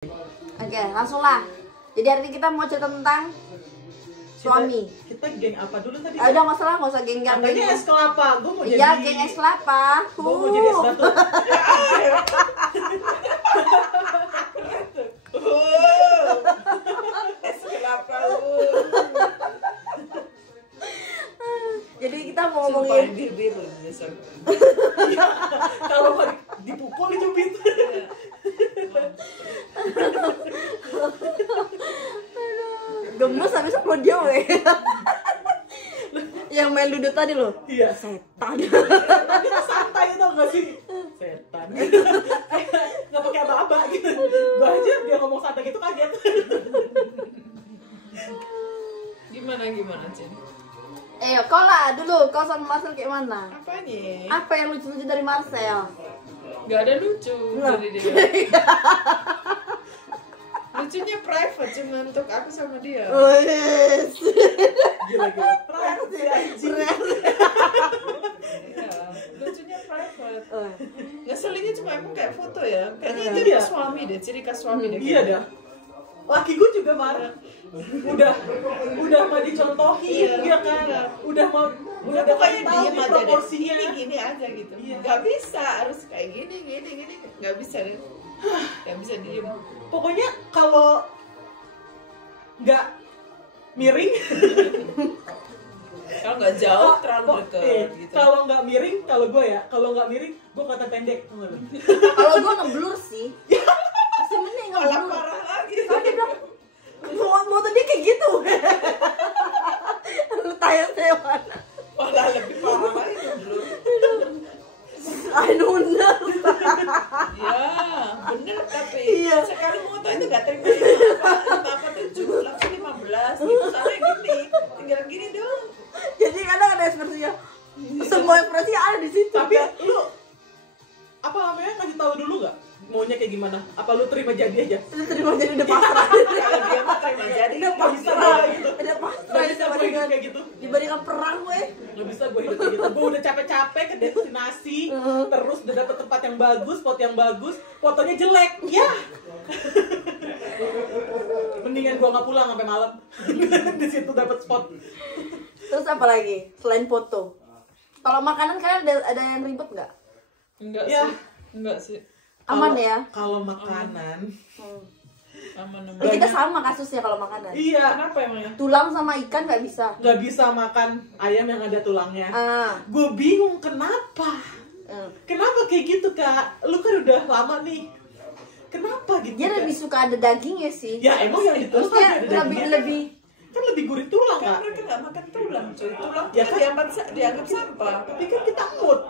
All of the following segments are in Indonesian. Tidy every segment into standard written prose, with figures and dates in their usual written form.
Oke, langsung lah. Jadi hari ini kita mau cerita tentang suami. Kita geng apa dulu tadi? Udah nggak usah geng geng. Katanya es kelapa, gue mau jadi. Iya, geng es kelapa. Gue mau jadi es batu. Es kelapa. Jadi kita mau ngomongin bibir Kalau mau dipukul itu pintu. gemes habis sama dia weh. Yang main ludo tadi loh. Iya. Setan. Kita santai tau gak sih? Setan. Gak pakai apa-apa gitu. Gue aja dia ngomong santai gitu kaget. Gimana Cin? Kau lah dulu, kau sama Marcel kayak mana? Apanya? Apa yang lucu-lucu dari Marcel? Gak ada lucu Loh. dari dia. Lucunya private cuma untuk aku sama dia. Wes. Gila-gila. Praksi anjing. Iya, lucunya private. Ngeselinnya cuma emang kayak foto ya. Kayaknya itu Iya. suami deh, ciri khas suami deh. Iya dah. Laki gue juga marah. Udah mau dicontohin, Iya. ya kan? Iya. Udah Pokoknya tahu diem nih aja proporsinya. deh. Gini aja gitu. Iya. Gak bisa harus kayak gini. Gak bisa deh. Gak bisa diem. Pokoknya kalau nggak miring, Kalau nggak jauh terlalu dekat gitu. Kalau nggak miring, kalau nggak miring, gue kata pendek. Kalau gue ngeblur sih. Masih mending Malah ngeblur. parah lagi. Soalnya dia bilang mau tadi kayak gitu. Lu tayang sewan. Malah lebih parah lagi dulu. I don't know. Ya, bener tapi Iya. sekali moto itu gak terima apa 7 langsung 15 gitu. Soalnya gini, tinggal gini dong. Jadi kadang ada ekspresinya. Semua ekspresi ada di situ. Tapi kan? lu apa namanya ngasih tahu dulu nggak maunya kayak gimana? Apa lu terima jadi aja? Lu terima jadi udah pasrah. Kalau dia mah terima jadi Udah Nggak bisa pasrah. gue gitu. Udah pasrah Nggak bisa gue hidup kayak gitu. dibandingkan perang gue. Nggak bisa gue hidup kayak gitu. Gue udah capek-capek ke destinasi, terus udah dapet tempat yang bagus, spot yang bagus, fotonya jelek, ya. Mendingan gue nggak pulang sampai malam. Di situ dapet spot. Terus apa lagi selain foto? Kalau makanan kalian ada yang ribet nggak? enggak Ya. sih. Enggak sih. Aman Kalau- ya? Kalau makanan, Aman aman. Kita sama kasusnya kalau makanan. iya, Kenapa emangnya? Tulang sama ikan nggak bisa. nggak bisa makan ayam yang ada tulangnya. Ah, Gue bingung kenapa. Kenapa kayak gitu kak? Lu kan udah lama nih. Kenapa gitu? dia Kak? lebih suka ada dagingnya sih. Ya emang yang ditulang Maksudnya ada dagingnya. lebih Kan lebih gurih tulang Kan kak. mereka nggak makan tulang, cuy. Tulang Ya tuh kan? dianggap sampah. Tapi kan kita mood.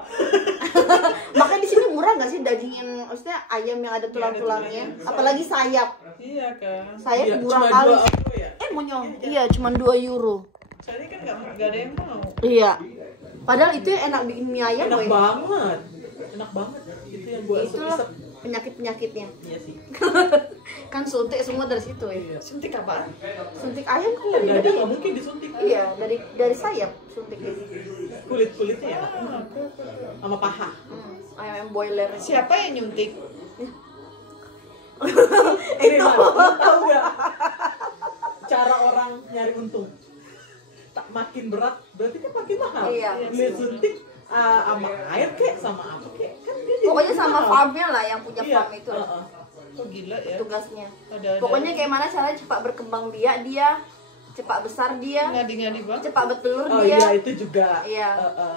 makanya di sini murah nggak sih daging yang maksudnya ayam yang ada tulang-tulangnya, apalagi sayap. Iya kan. Sayap Iya, murah cuma kali. 2 euro ya. Monyong. Iya, cuma 2 euro. Soalnya kan nggak ada yang mau. Iya. Padahal itu yang enak bikin mie ayam, Enak woy. banget. Enak banget. Itu yang gue Itulah isep. penyakit-penyakitnya. Iya sih. Kan suntik semua dari situ ya. Suntik apaan? Suntik ayam kan Nggak dari ada, nggak mungkin disuntik. iya, dari sayap suntiknya. Kulit-kulitnya ya. Sama paha. Ayam boiler. Siapa yang nyuntik? Ini lu tahu nggak? Cara orang nyari untung. Tak makin berat, berarti kan makin mahal. Iya. Lihat suntik sama air kek sama apa kek kan dia jadi Pokoknya sama mahal. farmnya lah yang punya Iya. farm itu Kok gila ya? tugasnya. Ada. Pokoknya kayak mana caranya cepat berkembang dia cepat besar dia, ngadi-ngadi banget. cepat bertelur Oh dia. iya itu juga. Iya.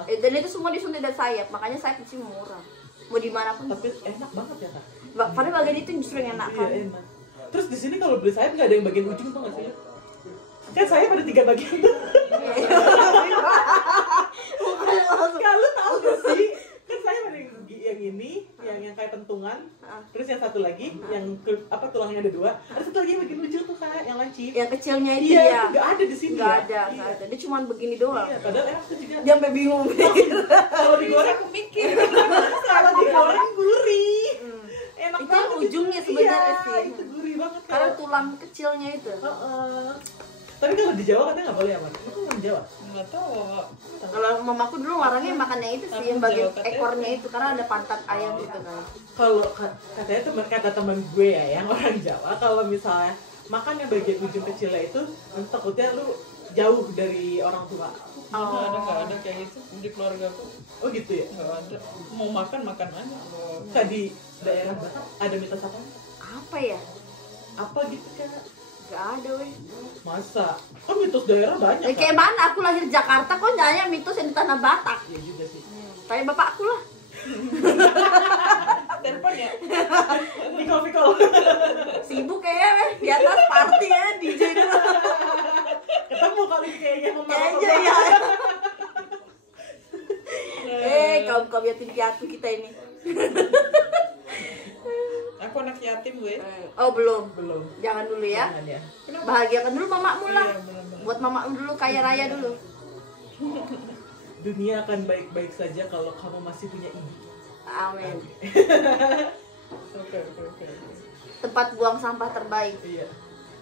Dan itu semua disuntik dari sayap, makanya sayap itu murah. Mau dimanapun. Tapi enak banget ya kak. Padahal bagian itu justru yang enak kan. Iya enak. Terus di sini kalau beli sayap nggak ada yang bagian ujung tuh nggak sih? Kan sayap ada 3 bagian tuh. Kalau tahu gak sih? Kan sayap ada yang ini, yang kayak pentungan. Terus yang satu lagi, yang tulangnya ada 2. Ada satu lagi yang bagian ujung tuh kak, yang lancip. Yang kecilnya itu Iya, ya. nggak ada di sini. Nggak ya? ada, nggak ada. Dia cuma begini doang. Iya, padahal enak tuh juga. Dia sampai bingung. Kalau digoreng Aku mikir. kalau digoreng gurih. Enak Itu banget. ujungnya sebenarnya Iya, sih. itu gurih banget Karena kalau. tulang kecilnya itu. Heeh. Tapi kalau di Jawa katanya nggak boleh aman. Itu orang Jawa. Nggak tahu. Kalau mamaku dulu larangnya makannya itu sih, yang bagian ekornya itu karena ada pantat ayam gitu kan. Kalau katanya kata teman gue ya yang orang Jawa, kalau misalnya makan yang bagian ujung kecilnya itu, nanti takutnya lu jauh dari orang tua. Nggak ada kayak gitu di keluarga aku. Oh gitu ya? Nggak ada. Mau makan aja. Kayak di daerah Batak ada mitos apa? Apa ya? Apa gitu kan? Gak ada weh. Masa? Kan mitos daerah banyak kan? Kayak mana aku lahir Jakarta kok nanya mitos yang di tanah Batak. Iya juga sih. Kayak bapakku lah. Telepon ya? Pikol. Sibuk kayaknya weh, di atas party ya DJ dulu. Ketemu kali kayaknya sama Kayaknya ya. Kaum yatim piatu kita ini. Aku anak yatim gue. Oh belum. Belum. Jangan dulu ya. Jangan ya. Bahagiakan dulu mamamu lah. Iya, benar-benar. Buat mamamu dulu kaya raya dulu. Dunia akan baik-baik saja kalau kamu masih punya ibu. Amin. Oke. Tempat buang sampah terbaik Iya.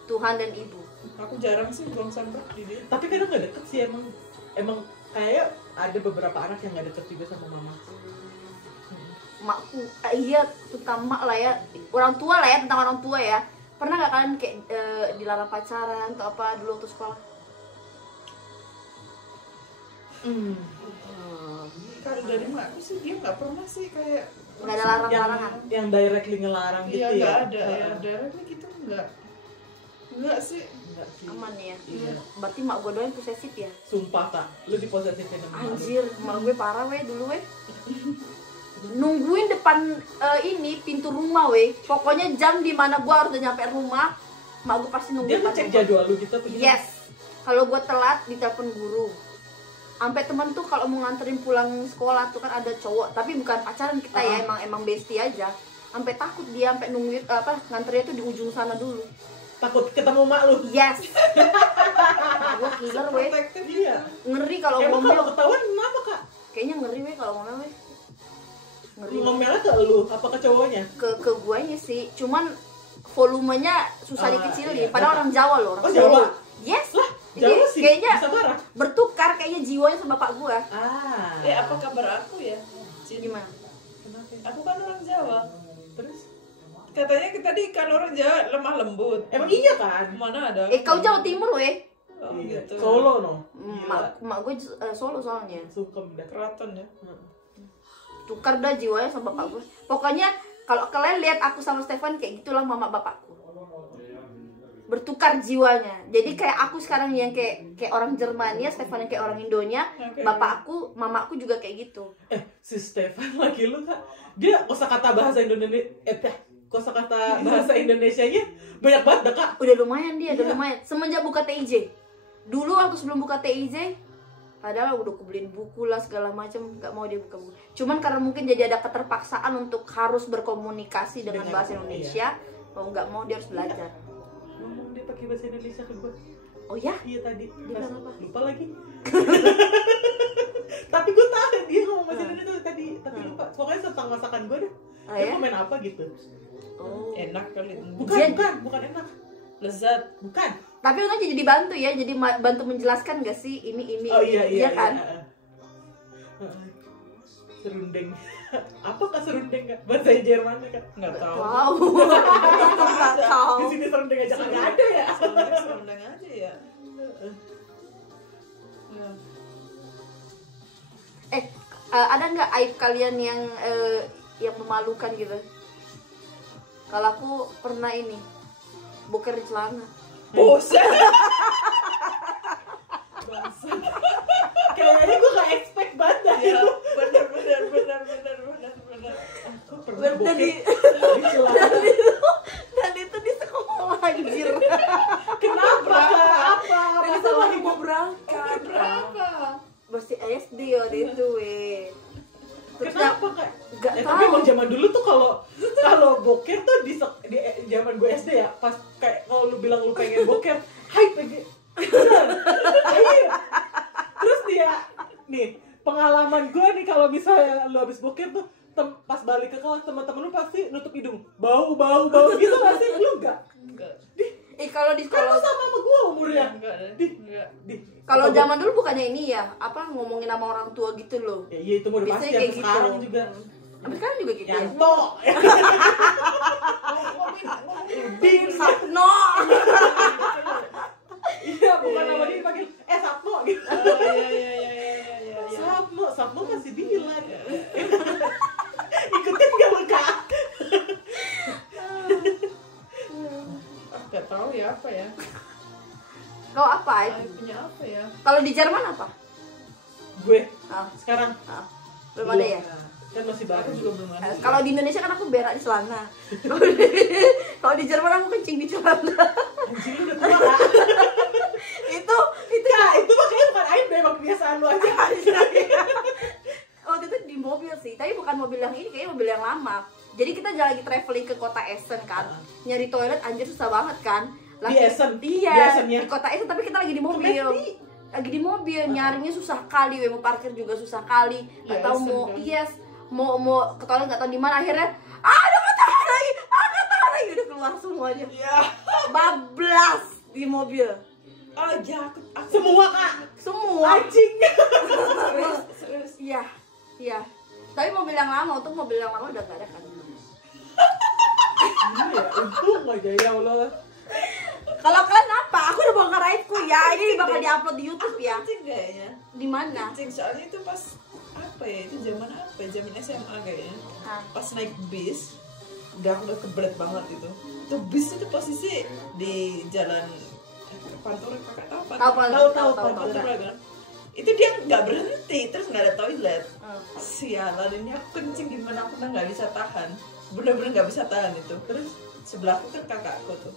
Tuhan dan ibu. Aku jarang sih buang sampah di dia. Tapi kadang nggak deket sih emang kayak ada beberapa anak yang nggak deket juga sama mama. Makku, iya tentang mak lah ya, orang tua lah ya, tentang orang tua ya. Pernah nggak kalian kayak dilarang pacaran atau apa dulu waktu sekolah? Kalau dari makku sih dia nggak pernah sih kayak Nggak ada larang-larangan. Yang directly ngelarang iya gitu ya? nggak ada ya daerahnya gitu nggak sih. Enggak sih. Aman ya. Iya. Berarti mak gue doang posesif ya. Sumpah Kak, lu diposesifin sama mak lu. Anjir, mak gue parah weh dulu weh. Nungguin depan ini pintu rumah weh. Pokoknya jam di mana gue harus udah nyampe rumah, mak gue pasti nunggu Dia depan ngecek rumah. jadwal lu gitu apa gimana? Yes. Kalau gue telat ditelepon guru. Sampai temen tuh kalau mau nganterin pulang sekolah tuh kan ada cowok, tapi bukan pacaran kita ya, emang bestie aja. Sampai takut dia sampai nungguin nganternya tuh di ujung sana dulu. Takut ketemu mak lu. Yes. Gue killer weh. Protektif Iya. Ngeri kalau Emang ngomel. kalau ketahuan kenapa Kak? Kayaknya ngeri weh kalau ngomel weh. Ngeri. Ngomelnya ke lu, apa ke cowoknya? Ke guanya sih, cuman volumenya susah dikecilin. Iya. Padahal orang Jawa loh, orang Oh, Jawa? Yes. Lah, Jadi Jawa sih kayaknya bisa marah. bertukar kayaknya jiwanya sama bapak gua. apa kabar aku ya? Cin? Gimana? Kenapa? Aku kan orang Jawa. Terus? Katanya tadi kan orang Jawa lemah lembut. Emang iya kan? Mana ada? Kau Jawa Timur weh. Oh, Iya. gitu. Solo no. Mak gue Solo soalnya. Sungkem dah. Keraton ya. Tukar dah jiwanya sama bapak gua. Pokoknya kalau kalian lihat aku sama Stefan kayak gitulah mama bapakku. Bertukar jiwanya. Jadi kayak aku sekarang yang kayak orang Jermania, Stefan yang kayak orang Indonya, Oke. bapakku, mamaku juga kayak gitu. Si Stefan lagi lu Kak. Dia kosakata bahasa Indonesia kosakata bahasa Indonesianya banyak banget dah Kak. Udah lumayan dia, udah Iya. lumayan. Semenjak buka TIJ. Dulu waktu sebelum buka TIJ, padahal udah kubeliin buku lah segala macam, nggak mau dia buka buku. Cuman karena mungkin jadi ada keterpaksaan untuk harus berkomunikasi dengan Dengan- bahasa Indonesia, mau nggak mau dia harus belajar. Ngomong dia pakai bahasa Indonesia ke gue. Oh ya? Iya tadi. Dia bilang apa? Lupa lagi. Tapi gue tahu dia ngomong bahasa Indonesia tuh tadi, tapi lupa. Pokoknya tentang masakan gue deh. Oh, Dia ya? komen apa gitu. Oh. Enak kali. Bukan enak. Lezat. Bukan. Tapi untung jadi bantu ya, jadi bantu menjelaskan gak sih ini Oh iya kan? Serundeng. Apakah serundeng Kak? Bahasa Jerman Kak? Nggak tahu. Wow. Nggak tahu. Di sini serundeng aja nggak ada ya. Serundeng aja ya. Ya. Ada nggak aib kalian yang memalukan gitu? Kalau aku pernah ini boker di celana. Buset. Kayaknya gue gak expect banget dah Ya, itu. benar. Aku pernah Dan bokeh di- di celana. dan itu di sekolah anjir. Kenapa? Apa masalahnya? mau berangkat. Berapa? Masih SD waktu itu weh. Terus Kenapa Kak? Gak Tapi tahu. emang zaman dulu tuh kalau boker tuh di zaman gue SD ya, pas kayak kalau lu bilang lu pengen boker, hai pengen. Bener. Hai. Terus dia nih, pengalaman gue nih kalau misalnya lu habis boker tuh pas balik ke kelas teman-teman lu pasti nutup hidung. Bau gitu gak sih? Lu enggak? Enggak. kalau di Kan sekolah lu sama gue umurnya. Enggak deh. Enggak. Kalau zaman dulu bukannya ini ya, apa ngomongin sama orang tua gitu loh. Ya iya itu mau udah pasti Biasanya kayak sampai gitu. sekarang juga. Sampai sekarang juga gitu ya. Yanto. Ngomongin Sapno. Iya, bukan nama dia dipanggil Sapno gitu. oh iya. Sapno masih Dilan. Ikutin gak lu Kak? Gak tahu ya apa ya. Kau apa Ay, itu? punya apa ya? Kalau di Jerman apa? Gue Ah, sekarang ah. Belum ada ya? kan masih baru. Aku juga belum ada. Kalau di Indonesia kan aku berak di celana. Kalau di Jerman aku kencing di celana. Anjing lu udah tua Kak. itu Kak, itu makanya bukan aib deh, emang kebiasaan lu aja. waktu itu di mobil sih, tapi bukan mobil yang ini, kayaknya mobil yang lama. Jadi kita lagi traveling ke kota Essen kan, nyari toilet anjir susah banget kan. Di Essen? Iya, Di Essen ya? di kota Essen, tapi kita lagi di mobil. Lagi di mobil, nyarinya susah kali, mau parkir juga susah kali. Nggak Ya, tahu Essen mau, kan? yes, mau ke toilet nggak tahu di mana. Akhirnya, ada matahari, udah keluar semuanya. Ya. Bablas di mobil, Oh ya, aku Semua Kak. semua. Anjing. serius. Iya. Tapi mobil yang lama, untuk mobil yang lama udah gak ada kan. Iya, untung aja ya Allah. Kalau kalian apa? Aku udah bongkar aibku ya. Ini bakal diupload di YouTube ya. Kencing kayaknya. Di mana? Kencing soalnya itu pas apa ya? Itu zaman apa? Zaman SMA kayaknya. Ah. Pas naik bis, udah kebelet banget itu. Itu bis itu posisi di jalan Pantura, kakak tahu Tahu. Pantura kan? Itu dia nggak berhenti, terus nggak ada toilet. Hmm. Sialan, ini aku kencing gimana aku udah nggak bisa tahan, bener-bener nggak bisa tahan itu. Terus sebelahku kan kakakku tuh,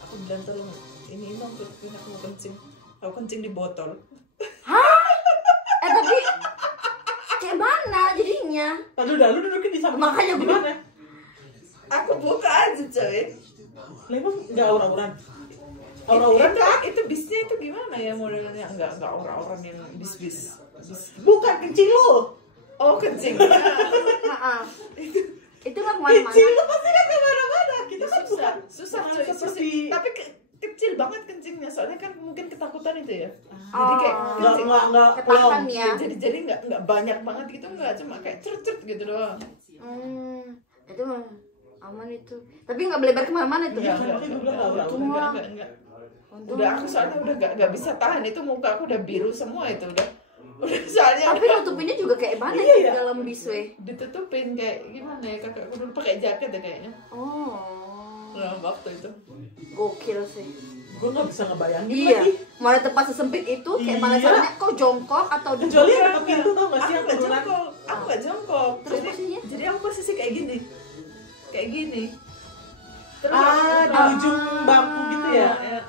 aku bilang tolong ini dong tutupin, aku mau kencing. Aku kencing di botol. Tapi kayak mana jadinya? Aduh, dah lu dudukin di samping. Makanya gue- gimana? Aku buka aja coy. Lah emang enggak aura-auran. Aura-auran Kak. Itu bisnya itu gimana ya modelnya? Enggak orang-orang yang bis. Bukan kencing lu. Oh kencing. Heeh. Itu nggak kemana-mana. Kencing lu pasti kan kemana-mana. Kita kan bukan susah bukan coy, seperti tapi kecil banget kencingnya, soalnya kan mungkin ketakutan itu ya. Oh. Jadi kayak kencing enggak Ketahan plong. ya. jadi nggak banyak banget gitu, nggak cuma kayak cerut gitu doang. Itu mah aman itu. Tapi nggak melebar kemana-mana itu. Enggak, Makanya gue bilang aura-auran. Cuma- enggak. Untung. Udah aku soalnya udah nggak bisa tahan, itu muka aku udah biru semua itu udah soalnya Tapi nutupinnya juga kayak mana Iya, di iya. dalam bis weh. ditutupin kayak gimana ya, kakakku dulu pakai jaket ya kayaknya. Oh. Nah, waktu itu Gokil sih. Gue nggak bisa ngebayangin Iya. lagi. Mana tempat sesempit itu, kayak mana Iya. caranya kau jongkok atau Kecuali duduk? ada pintu tau gak sih aku yang nggak turunan. jongkok, Terus posisinya? jadi aku posisi kayak gini terus Di aku- ujung bangku gitu ya. Ya.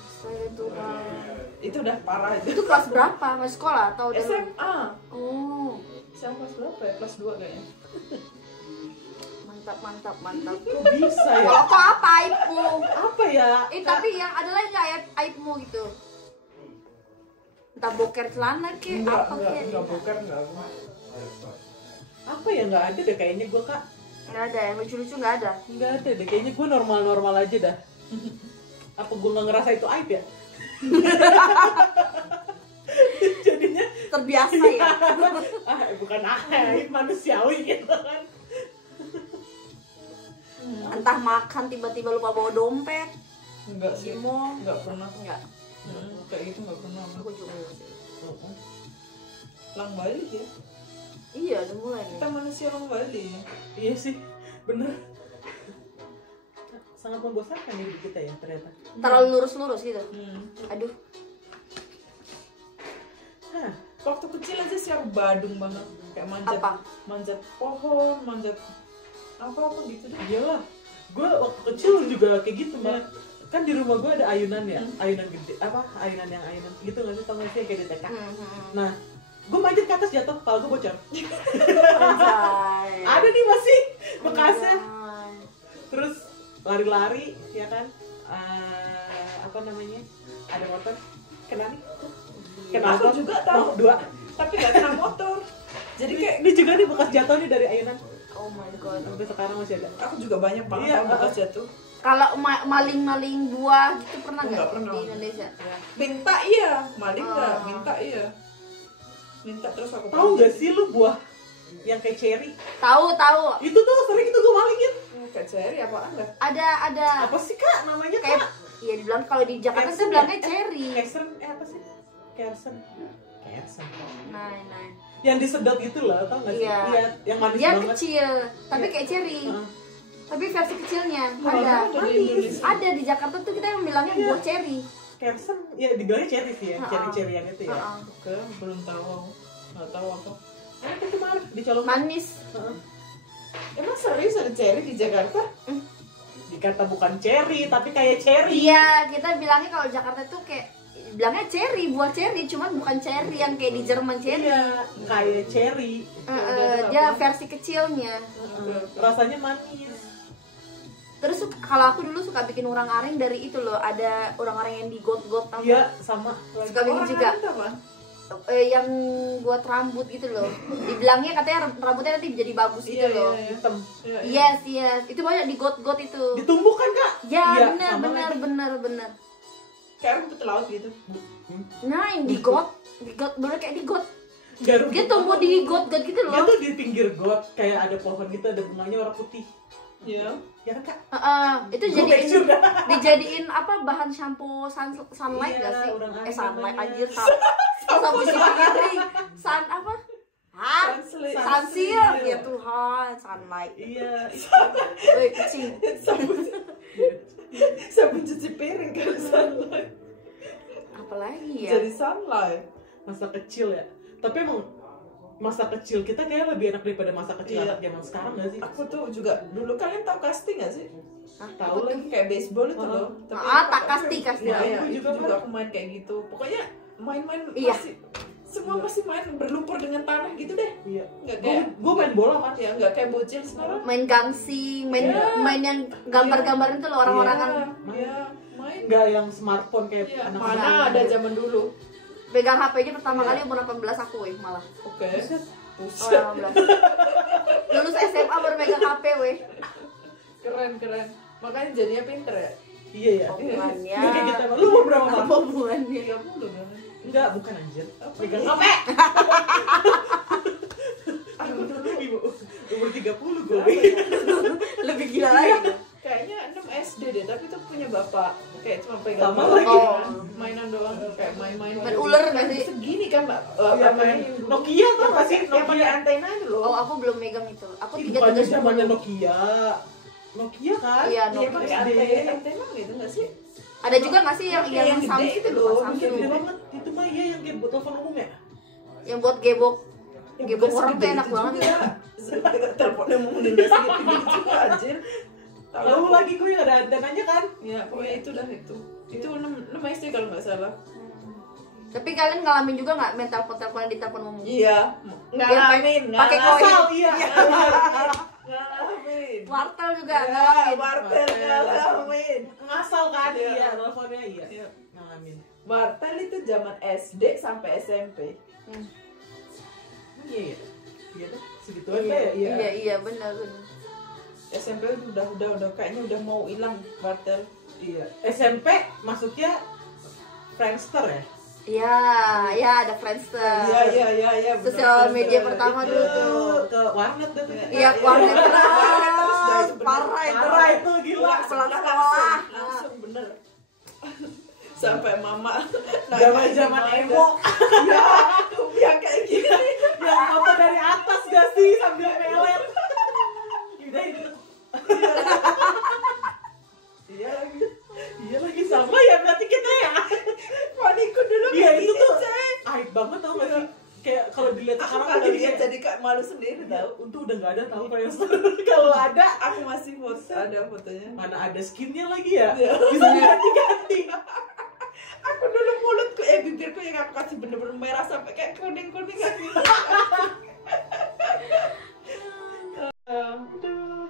Astaga Tuhan. Itu udah parah Itu itu. kelas berapa? Masih sekolah atau udah? SMA. Oh. SMA kelas berapa ya? Kelas 2 kayaknya. Mantap. Kok bisa ya? Kalau kok apa aibmu? Apa ya? Tapi yang ada lagi nggak aibmu gitu? Entah boker celana ke apa ke? enggak boker enggak. Apa ya, nggak ada deh kayaknya gue Kak. Nggak ada yang lucu-lucu nggak ada. Nggak ada deh, kayaknya gue normal-normal aja dah. Apa gue nggak ngerasa itu aib ya? Jadinya Terbiasa ya. bukan aib, manusiawi gitu kan. Entah makan tiba-tiba lupa bawa dompet. Enggak sih. Di mall. Enggak pernah. Enggak. Kayak gitu enggak pernah. Aku juga. Lang Bali ya. Iya, udah mulai nih. Kita manusia Lang Bali. Iya sih, bener. Sangat membosankan hidup kita ya ternyata. Terlalu lurus-lurus gitu. Aduh. Hah, Waktu kecil aja sih aku badung banget, kayak manjat Apa? manjat pohon, manjat apa gitu deh. iyalah. Gue waktu kecil juga kayak gitu Mbak. Kan di rumah gue ada ayunan ya, ayunan gede, ayunan gitu nggak sih, tau nggak sih yang kayak di TK. Nah, gue manjat ke atas jatuh, kepala gue bocor. Anjay. Ada nih masih bekasnya. Anjay. Terus lari-lari ya kan, apa namanya, ada motor kena nih. Kena Aku motor, juga tahu. dua. Tapi nggak kena motor. Jadi kayak Ini juga nih bekas jatuh nih dari ayunan. Oh my god. Sampai sekarang masih ada. aku juga banyak banget Iya, tahu bekas jatuh. Kalau maling-maling buah gitu pernah Enggak nggak pernah. di Indonesia? Ya. Minta iya, maling enggak, Oh. minta iya. Minta terus aku Tahu nggak sih lu buah yang kayak cherry? Tahu. Itu tuh sering itu gue malingin. Kayak cherry apaan dah? Ada Apa sih kak namanya kayak kak? ya dibilang kalau di Jakarta Kersen itu ya? bilangnya cherry. Kersen apa sih? Kersen. Nah. Yang disedot gitu loh, tau nggak sih? Iya. Yang manis Dia banget. kecil, tapi Iya. kayak cherry. Heeh. Tapi versi kecilnya Mana ada. di Indonesia? Ada di Jakarta tuh kita yang bilangnya Iya. buah cherry. Kersen, ya dibilangnya cherry sih ya, Heeh. cherry-cherryan itu ya. Heeh. Oke, belum tahu. Enggak tahu apa. Enak itu mah dicolok. Manis. Heeh. Emang serius ada cherry di Jakarta? Dikata bukan cherry, tapi kayak cherry. Iya, kita bilangnya kalau Jakarta tuh kayak bilangnya cherry, buah cherry, cuman bukan cherry yang kayak di Jerman cherry. Iya, kayak cherry. Dia versi kecilnya. Heeh. Rasanya manis. Terus kalau aku dulu suka bikin urang-aring dari itu loh, ada urang-aring yang digot-got tau Iya, nggak? sama. Suka bikin Orang juga. ada apa? Yang buat rambut gitu loh. Dibilangnya katanya rambutnya nanti jadi bagus gitu Iya, loh. iya, iya. Hitam. Iya, iya. Yes. Itu banyak digot-got itu. Ditumbuhkan kak? Ya, Iya, benar, sama benar, lagi. benar. Kayak rumput laut gitu. Nah, yang digot, bener kayak digot. Garu. Dia tumbuh di got-got gitu Dia loh. tuh di pinggir got, kayak ada pohon gitu, ada bunganya warna putih. Iya. Ya kan kak? Itu Gua jadiin juga. dijadiin apa bahan shampoo sunlight Iya, gak sih? urang-aring Sunlight namanya. anjir sampo piring. Sun apa? Sunlight. Sunsil ya Tuhan, sunlight. Iya. Woi, kucing. Sabun cuci piring kan sunlight. Apalagi ya? Jadi sunlight. Masa kecil ya. Tapi emang masa kecil kita kayak lebih enak daripada masa kecil Iya. anak zaman sekarang gak sih? Aku tuh juga dulu kalian tahu casting gak sih? Hah, Tahu apa lagi. tuh? Kayak baseball itu Oh. loh. Tak kasti. Iya, iya, Aku itu juga juga kan. aku main kayak gitu. Pokoknya main-main Iya. masih semua masih main berlumpur dengan tanah gitu deh. Iya. Nggak kayak Gue main bola kan. ya nggak kayak bocil sekarang. Main gangsing, main Iya. main yang gambar-gambar itu loh orang-orangan. Iya, main. Nggak yang smartphone kayak Iya, anak mana sekarang. ada zaman dulu. Pegang HP-nya pertama Iya. kali umur 18 aku malah. Oke. Buset. Oh, Buset. 18. Lulus SMA baru megang HP weh. Keren. Makanya jadinya pinter ya. Iya ya. Hubungannya. Nggak kayak gitu emang. Lu mau berapa Apa lama? hubungannya? 30 kan. Enggak, bukan anjir. Apa? Pegang HP. Aku dulu Ibu, umur 30 gue. berapa ya? Lebih gila lagi. dong. Kayaknya 6 SD deh, tapi tuh punya bapak. Kayak cuma pegang Sama bola lagi. gitu kan. Mainan doang, kayak main-main. Main ular nggak sih? Segini kan, Mbak. Iya, main Nokia tuh nggak sih? Yang pakai Nokia. antena itu loh. Oh, aku belum megang itu. Aku Ih, 3 bukannya 3 zamannya Nokia. Nokia kan? Iya, Dia Nokia. pakai SD. antena gitu nggak sih? Ada juga nggak sih yang Kayak yang gede Samsung itu itu loh, loh, Iya, Samsung gede banget. Itu mah iya yang kayak buat telepon umum ya? yang buat gebok. Ya, Gebok bukan orang tuh segede enak itu banget. juga. Teleponnya mau udah segitu juga anjir. Tahu lagi gue yang ada antenanya kan? Ya, pokoknya itu dah itu. Itu 6 SD kalau nggak salah. Tapi kalian ngalamin juga nggak main telepon-teleponan di telepon umum? Iya, Pakai ngalamin. koin. Asal iya. Ngalamin. Wartel juga Ya, ngalamin. wartel ngalamin. Ngasal kan? Iya. Iya, teleponnya iya. Iya. Ngalamin. Wartel itu zaman SD sampai SMP. Hmm. Iya ya. Iya deh. Segituan Iya, ya. iya, benar. SMP udah kayaknya udah mau hilang wartel. Iya. SMP masuknya Friendster ya? Iya, ada Friendster. Iya. bener, Sosial bener. media pertama Itu. dulu tuh. Ke warnet tuh. Iya, warnet Warnet keras. bener. Parah itu. Parah itu gila. Pulang Langsung, sekolah. langsung bener. Sampai mama Zaman-zaman emo. ya yang kayak gini. Yang foto dari atas gak sih sambil melet. Udah itu. Iya lagi. Iya lagi sama ya berarti kita ya. Maniku dulu Iya kayak itu gini, tuh Ceng. aib banget tau gak sih? Kayak kalau dilihat Aku sekarang kalau tuh lihat kayak- jadi kayak malu sendiri Tahu, tau. untung udah nggak ada tahu Friendster. Kalau ada, Aku masih foto ada fotonya. mana ada skinnya lagi ya? Iya. Bisa diganti-ganti. Aku dulu mulutku bibirku yang aku kasih bener-bener merah sampai kayak kuning-kuning gitu. Aduh,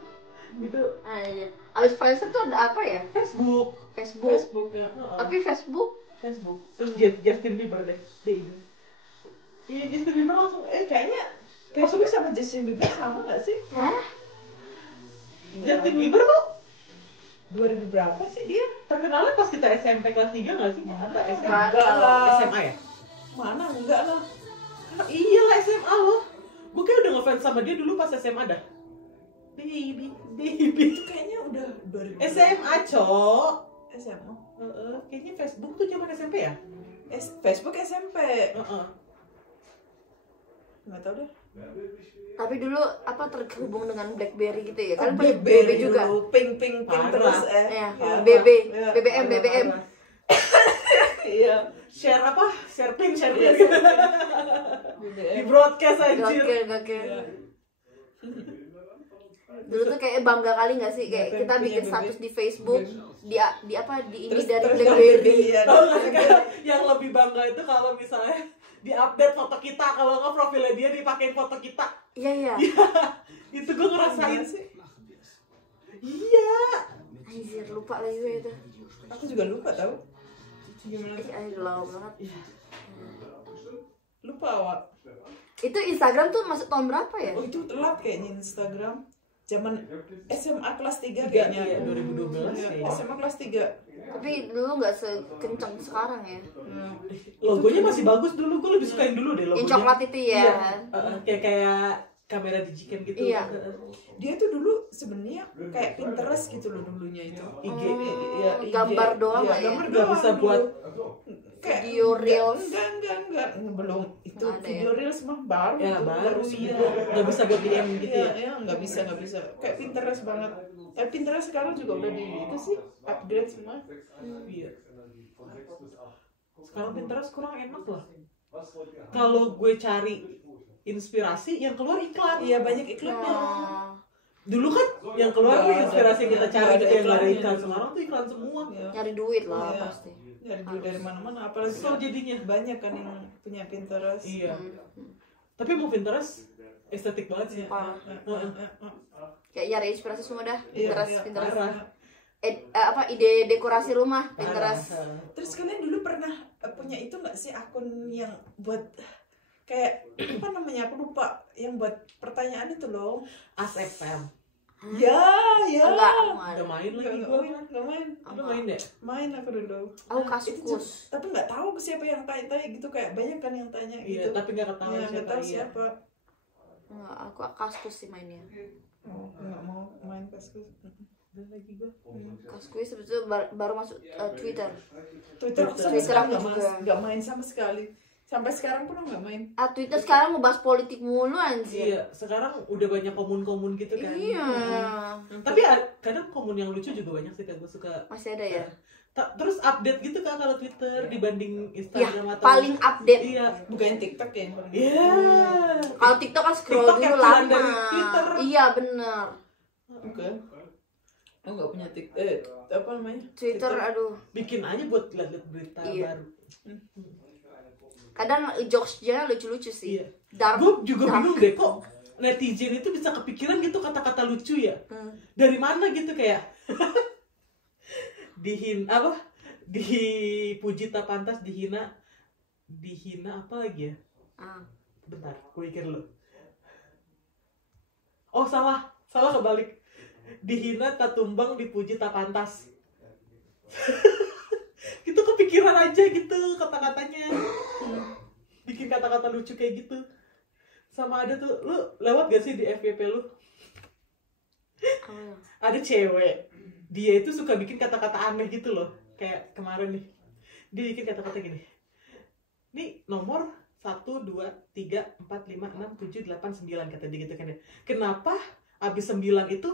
gitu. Iya. Abis Friendster tuh ada apa ya? Facebook. Facebook. Facebook ya. Tapi Facebook Facebook. Terus Justin Bieber deh. Dia itu. Iya Justin Bieber langsung Kayaknya Facebook sama Justin Bieber sama gak sih? Hah? Justin Bieber tuh 2000 berapa sih dia? Terkenalnya pas kita SMP kelas 3 nggak sih? Atau SMA? Enggak lah. SMA ya? Mana enggak lah. Iya lah SMA loh. Gue kayak udah ngefans sama dia dulu pas SMA dah. Baby. Itu kayaknya udah 2000 SMA cok. SMA. Kayaknya Facebook tuh zaman SMP ya? Facebook SMP. Heeh. Nggak tahu deh. Tapi dulu apa terhubung dengan BlackBerry gitu ya? Oh, Kan punya BlackBerry BB juga. dulu. Ping Parah. terus Ya, Ya, BB, ya. BBM, BBM. Iya. Share apa? Share pin. Iya, Di BBM. broadcast anjir. Gokil. Iya. Dulu tuh kayak bangga kali nggak sih kayak Punya kita bikin BB. status di Facebook di apa di ini Terus dari terus BlackBerry. Iya, Tahu nggak sih kayak yang lebih bangga itu kalau misalnya di-update foto kita, kalau nggak profilnya dia dipakein foto kita. Iya. Itu gue ngerasain Gimana sih? Iya. Anjir, lupa lagi gue itu. Aku juga lupa tahu. Gimana tuh? Anjir, lama banget. Lupa awak. Itu Instagram tuh masuk tahun berapa ya? Oh itu telat kayaknya Instagram. Zaman SMA kelas 3 Iya, kayaknya. 2012 Iya, kayaknya. SMA kelas 3. Tapi dulu nggak sekencang sekarang ya. Logonya masih bagus dulu, gue lebih suka yang dulu deh logonya. Yang coklat itu ya. Iya. Kayak kamera digiken gitu. Iya. Dia tuh dulu sebenarnya kayak Pinterest gitu loh dulunya itu. IG. Iya, IG. Gambar doang Iya, lah ya. gambar Nggak doang bisa dulu. buat kayak video reels. enggak belum itu Nggak ada video reels mah baru Ya tuh, baru iya. nggak bisa buat DM gitu Iya, ya. iya, nggak bisa kayak Pinterest banget. Tapi Pinterest sekarang juga udah di itu sih upgrade semua. Iya. Sekarang Pinterest kurang enak lah. Kalau gue cari inspirasi, yang keluar iklan. Iya banyak iklannya. Oh. Dulu kan yang keluar tuh Nggak ada. inspirasi yang kita cari Nggak ada gitu, yang nggak ada iklannya. iklan. Sekarang tuh iklan semua. Iya. Nyari duit lah Iya. pasti. Dari dulu dari mana-mana apalagi Kesel jadinya. banyak kan yang punya Pinterest. Iya. Hmm. Tapi mau Pinterest estetik banget sih. Parah. Heeh. Kayak nyari inspirasi semua dah. Iya, Pinterest, iya, Pinterest. parah. Apa ide dekorasi rumah Pinterest. Parah. Terus kalian dulu pernah punya itu nggak sih akun yang buat kayak apa namanya aku lupa yang buat pertanyaan itu loh. As FM. Ya, ya. Enggak, aku nggak ada. Udah main lagi Nggak gue. main, nggak main. Udah main deh. Main aku dulu. Aku Itu Kaskus. tapi nggak tahu siapa yang tanya gitu kayak banyak kan yang tanya Iya, gitu. tapi nggak ketahuan Iya, nggak tahu iya. siapa. Enggak, aku Kaskus sih mainnya. Oh, nggak mau main Kaskus. Udah lagi gue. Kaskus sebetulnya baru masuk Twitter. Twitter aku sama Twitter sekali aku juga. nggak main sama sekali. Sampai sekarang pun aku nggak main. Twitter sekarang ngebahas politik mulu anjir. Iya, sekarang udah banyak komun-komun gitu kan. Iya. Tapi kadang komun yang lucu juga banyak sih, Kak. Gue suka. Masih ada ya? Terus update gitu Kak kalau Twitter dibanding Ya, Instagram atau paling update. Iya. Bukan TikTok ya yang paling. Iya. Kalau TikTok kan scroll TikTok dulu capturean lama. dari Twitter. Iya bener. Bukan. Aku nggak punya TikTok. Apa namanya? Twitter aduh. Bikin aja buat lihat-lihat berita Iya. baru. Kadang jokesnya lucu-lucu sih. Iya. Dark. Gue juga dark. bingung deh kok netizen itu bisa kepikiran gitu kata-kata lucu ya. Dari mana gitu kayak dipuji tak pantas, dihina apa lagi ya? Bentar, gue mikir dulu. Oh salah kebalik. Dihina tak tumbang, dipuji tak pantas. Itu kepikiran aja gitu kata-katanya. Bikin kata-kata lucu kayak gitu. Sama ada tuh, lu lewat gak sih di FYP lu? Ada cewek, dia itu suka bikin kata-kata aneh gitu loh. Kayak kemarin nih, dia bikin kata-kata gini. Nih nomor 1, 2, 3, 4, 5, 6, 7, 8, 9 kata dia gitu kan ya. Kenapa abis 9 itu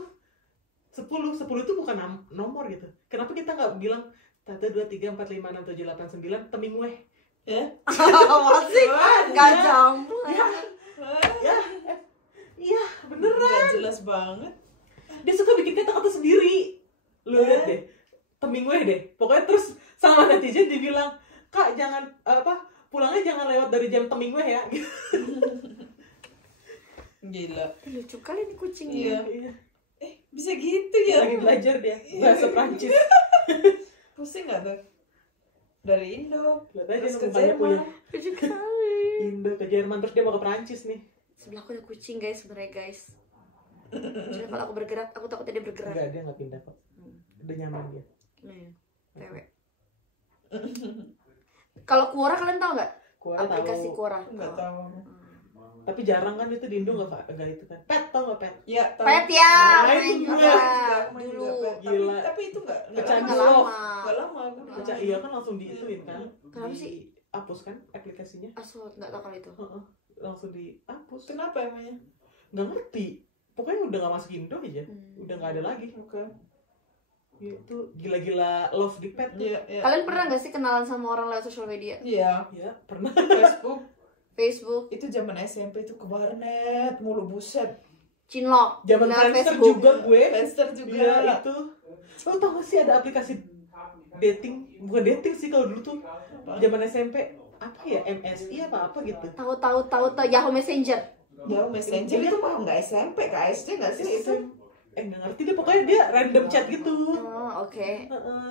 10 itu bukan nomor gitu. Kenapa kita nggak bilang 1, 2, 3, 4, 5, 6, 7, 8, 9 teming weh? Ya? Masih nggak campur. Iya beneran. Nggak jelas banget. Dia suka bikin kata-kata sendiri. Lu lihat deh, teming weh deh. Pokoknya terus sama netizen dibilang, Kak jangan pulangnya jangan lewat dari jam teming weh ya. Gila. Lucu kali nih kucingnya. Iya. Iya. Bisa gitu ya? Lagi belajar dia bahasa Prancis. Pusing nggak tuh? Dari Indo, Lihat aja terus ke mukanya punya Jerman. Lucu kali. Indo ke Jerman, terus dia mau ke Prancis nih. Sebelahku ada kucing guys sebenarnya guys. Jadi kalau aku bergerak, aku takutnya dia bergerak. Enggak, dia nggak pindah kok. udah nyaman dia. Nih, TW. Kalau Quora kalian tahu nggak? Quora Aplikasi tahu. Quora. Nggak tahu. Tapi jarang kan itu di Indo nggak itu kan. Pet tau nggak Pet? Ya, tahu. Pet ya, Nah, main itu juga juga. Main dulu. juga pet. Gila. Tapi itu nggak Kecandu. Nggak lama. lama. Nggak lama. Baca iya kan langsung diituin kan. Kenapa sih? Dihapus kan aplikasinya. Asal nggak tahu kalau itu. Heeh. Langsung dihapus. Kenapa emangnya? Nggak ngerti. Pokoknya udah nggak masuk Indo aja. Udah nggak ada lagi. Oke. Itu gila-gila love di Pet. Iya, iya. Kalian pernah nggak sih kenalan sama orang lewat sosial media? Iya. Ya pernah. Facebook itu zaman SMP itu ke warnet mulu, buset. Cinlok. Zaman Kenal Friendster Facebook. juga gue. Friendster juga. Iya itu. Lo tau gak sih ada aplikasi dating? Bukan dating sih kalau dulu tuh. Zaman SMP apa ya, MSI apa gitu. Tahu Yahoo Messenger. Yahoo Messenger itu mah nggak SMP, ke SD nggak sih itu? Nggak ngerti deh, pokoknya dia random chat gitu. Oh, oke. Heeh.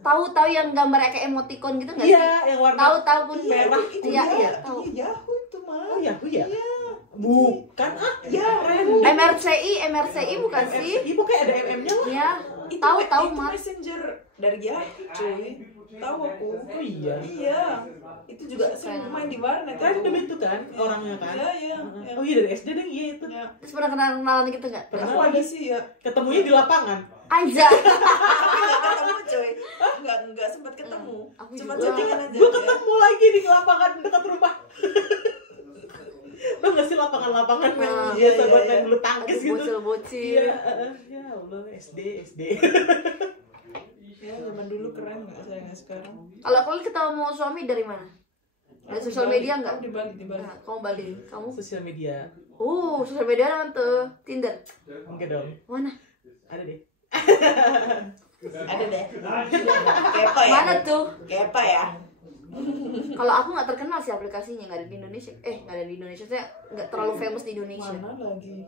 Tahu yang gambarnya kayak emoticon gitu nggak Iya, sih? yang warna Tahu pun merah. Iya, tahu. Iya, Yahoo itu mah. Oh Yahoo ya? Iya. Bukan Ya, random. MRCI bukan sih? MSI pokoknya ada MM-nya lah. Iya. Itu Tahu itu Mas. Messenger dari Yahoo, cuy. Tahu aku. Oh iya. Iya. Itu juga sering main di warnet. Random itu kan orangnya kan. Iya, iya. iya. Oh iya dari SD deh, iya itu. Ya. Terus pernah kenalan gitu nggak? Pernah. Aku ada sih ya. Ketemunya di lapangan. Aja. Nggak ketemu cuy. Nggak sempat ketemu. Aku Cuma juga. chattingan aja. Gue ketemu lagi di lapangan dekat rumah. Lo nggak sih lapangan-lapangan yang Nah, biasa buat iya, main iya. bulu tangkis gitu? Bocil-bocil. Iya, ya Allah SD. Ya, zaman dulu keren nggak sayangnya sekarang. Kalau kalian ketemu suami dari mana? Dari sosial Bali. media nggak? Aku di Bali. Nah, kamu Bali. Kamu? Sosial media. Sosial media apa tuh? Tinder. Enggak dong. Mana? Ada deh. Ada deh. Kepo ya. Mana tuh? Kepo ya. Kalau aku nggak terkenal sih aplikasinya, nggak ada di Indonesia. Nggak ada di Indonesia. Saya nggak terlalu famous di Indonesia. Mana lagi?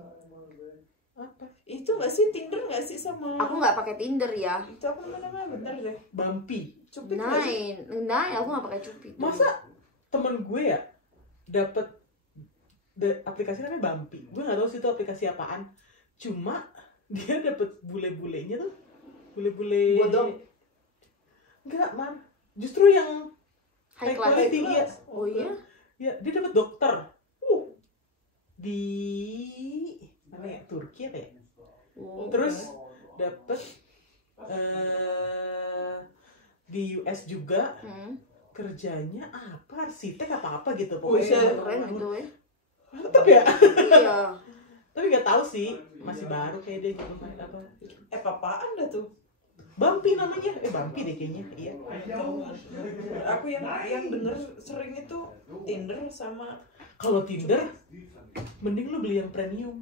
Apa? Itu nggak sih Tinder nggak sih sama? Aku nggak pakai Tinder ya. Itu apa namanya? Bener deh. Bumpy. Cupid nggak sih? Nine, aku nggak pakai Cupid. Masa temen gue ya dapet aplikasi namanya Bumpy. Gue nggak tahu sih itu aplikasi apaan. Cuma dia dapet bule-bulenya tuh bule-bule. Bodong. Enggak, man. Justru yang High high class. quality ya. Oh iya? Ya, dia dapat dokter. Di mana ya? Turki apa ya? Oh. Terus dapat di US juga. Kerjanya apa? Arsitek apa gitu pokoknya. Keren gitu ya. Tetap ya. Iya. Tapi nggak tahu sih, masih baru kayak dia gitu main apa. Apaan dah tuh? Bumpy namanya. Bumpy deh kayaknya. Iya. Aku yang denger sering itu Tinder sama. Kalau Tinder mending lu beli yang premium.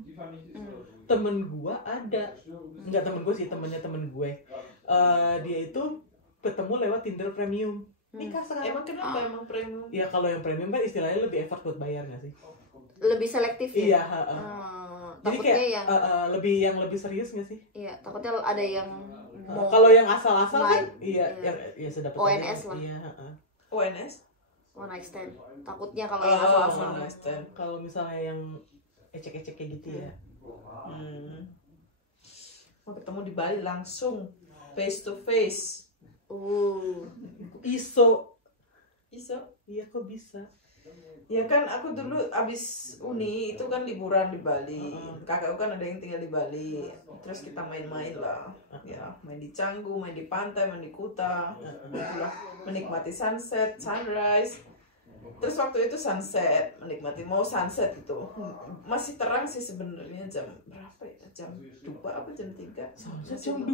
Temen gua ada, nggak temen gue sih, temennya temen gue. Dia itu ketemu lewat Tinder premium. Nikah sekarang. Emang kenapa emang premium? Ya kalau yang premium kan istilahnya lebih effort buat bayar nggak sih? Lebih selektif ya. Iya. Jadi Takutnya kayak yang lebih serius nggak sih? iya, takutnya ada yang mau Kalau yang asal-asal kan, Iya. ya sudah ONS lah. Iya. ONS? one night stand. Takutnya kalau yang asal-asal. Kalau misalnya yang ecek-ecek kayak gitu ya. Mau ketemu di Bali langsung face to face. ISO. Iya kok bisa? Ya kan aku dulu abis uni itu kan liburan di Bali. Kakakku kan ada yang tinggal di Bali. Terus kita main-main lah. Ya, main di Canggu, main di pantai, main di Kuta. Itulah menikmati sunset, sunrise. Terus waktu itu sunset, menikmati mau sunset itu. Masih terang sih sebenarnya jam berapa ya? Jam 2 apa jam 3? Jam 2.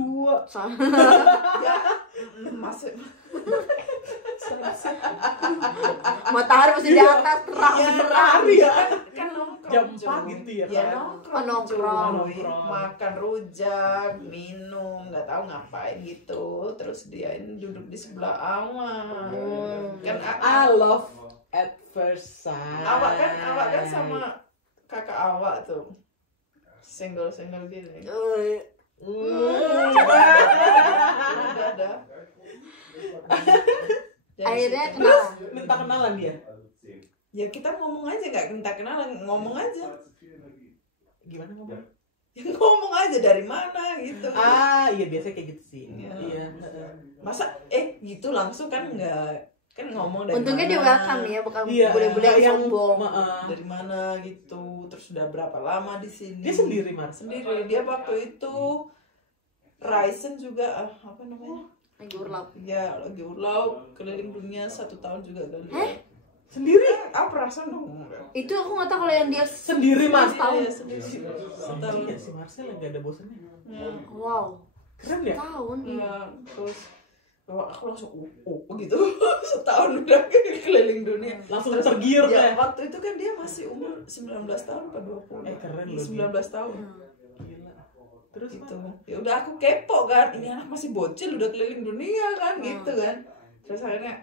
Ya, masih Matahari masih di atas terang beneran. ya. kan nongkrong Jam 4 cuy. gitu ya, Ya kan? nongkrong, cuy. Nongkrong. Makan rujak, minum, nggak tahu ngapain gitu. Terus dia ini duduk di sebelah awak. Kan I love at first sight. awak kan sama kakak awak tuh. Single gini. Udah ada. Akhirnya situ. kenalan. Minta kenalan dia. Ya kita ngomong aja, nggak minta kenalan, ngomong aja. Gimana ngomong? yang ngomong aja dari mana gitu. Iya biasa kayak gitu sih. Iya. Iya. Masa gitu langsung kan nggak, kan ngomong dari Untungnya mana, dia welcome ya, bukan Iya, boleh-boleh yang sombong. dari mana gitu, terus udah berapa lama di sini. Dia sendiri Mar. Sendiri. Dia waktu itu Ryzen juga apa namanya? Lagi urlap. Ya lagi ulau keliling dunia 1 tahun juga kan. Sendiri. Perasaan dong. Itu aku nggak tahu kalau yang dia Sendiri Mas. setahun. Iya, sendiri. Setahun. Iya si Marcel lagi ada bosannya. Ya. Wow, Keren ya? tahun. Iya, terus aku langsung gitu. Setahun udah keliling dunia. Langsung tergiur Ya, ya. waktu itu kan dia masih umur 19 tahun apa 20. Keren loh 19 tahun. Gila. Terus Gitu. Ya udah aku kepo kan. Ini anak masih bocil udah keliling dunia kan gitu kan. Terus akhirnya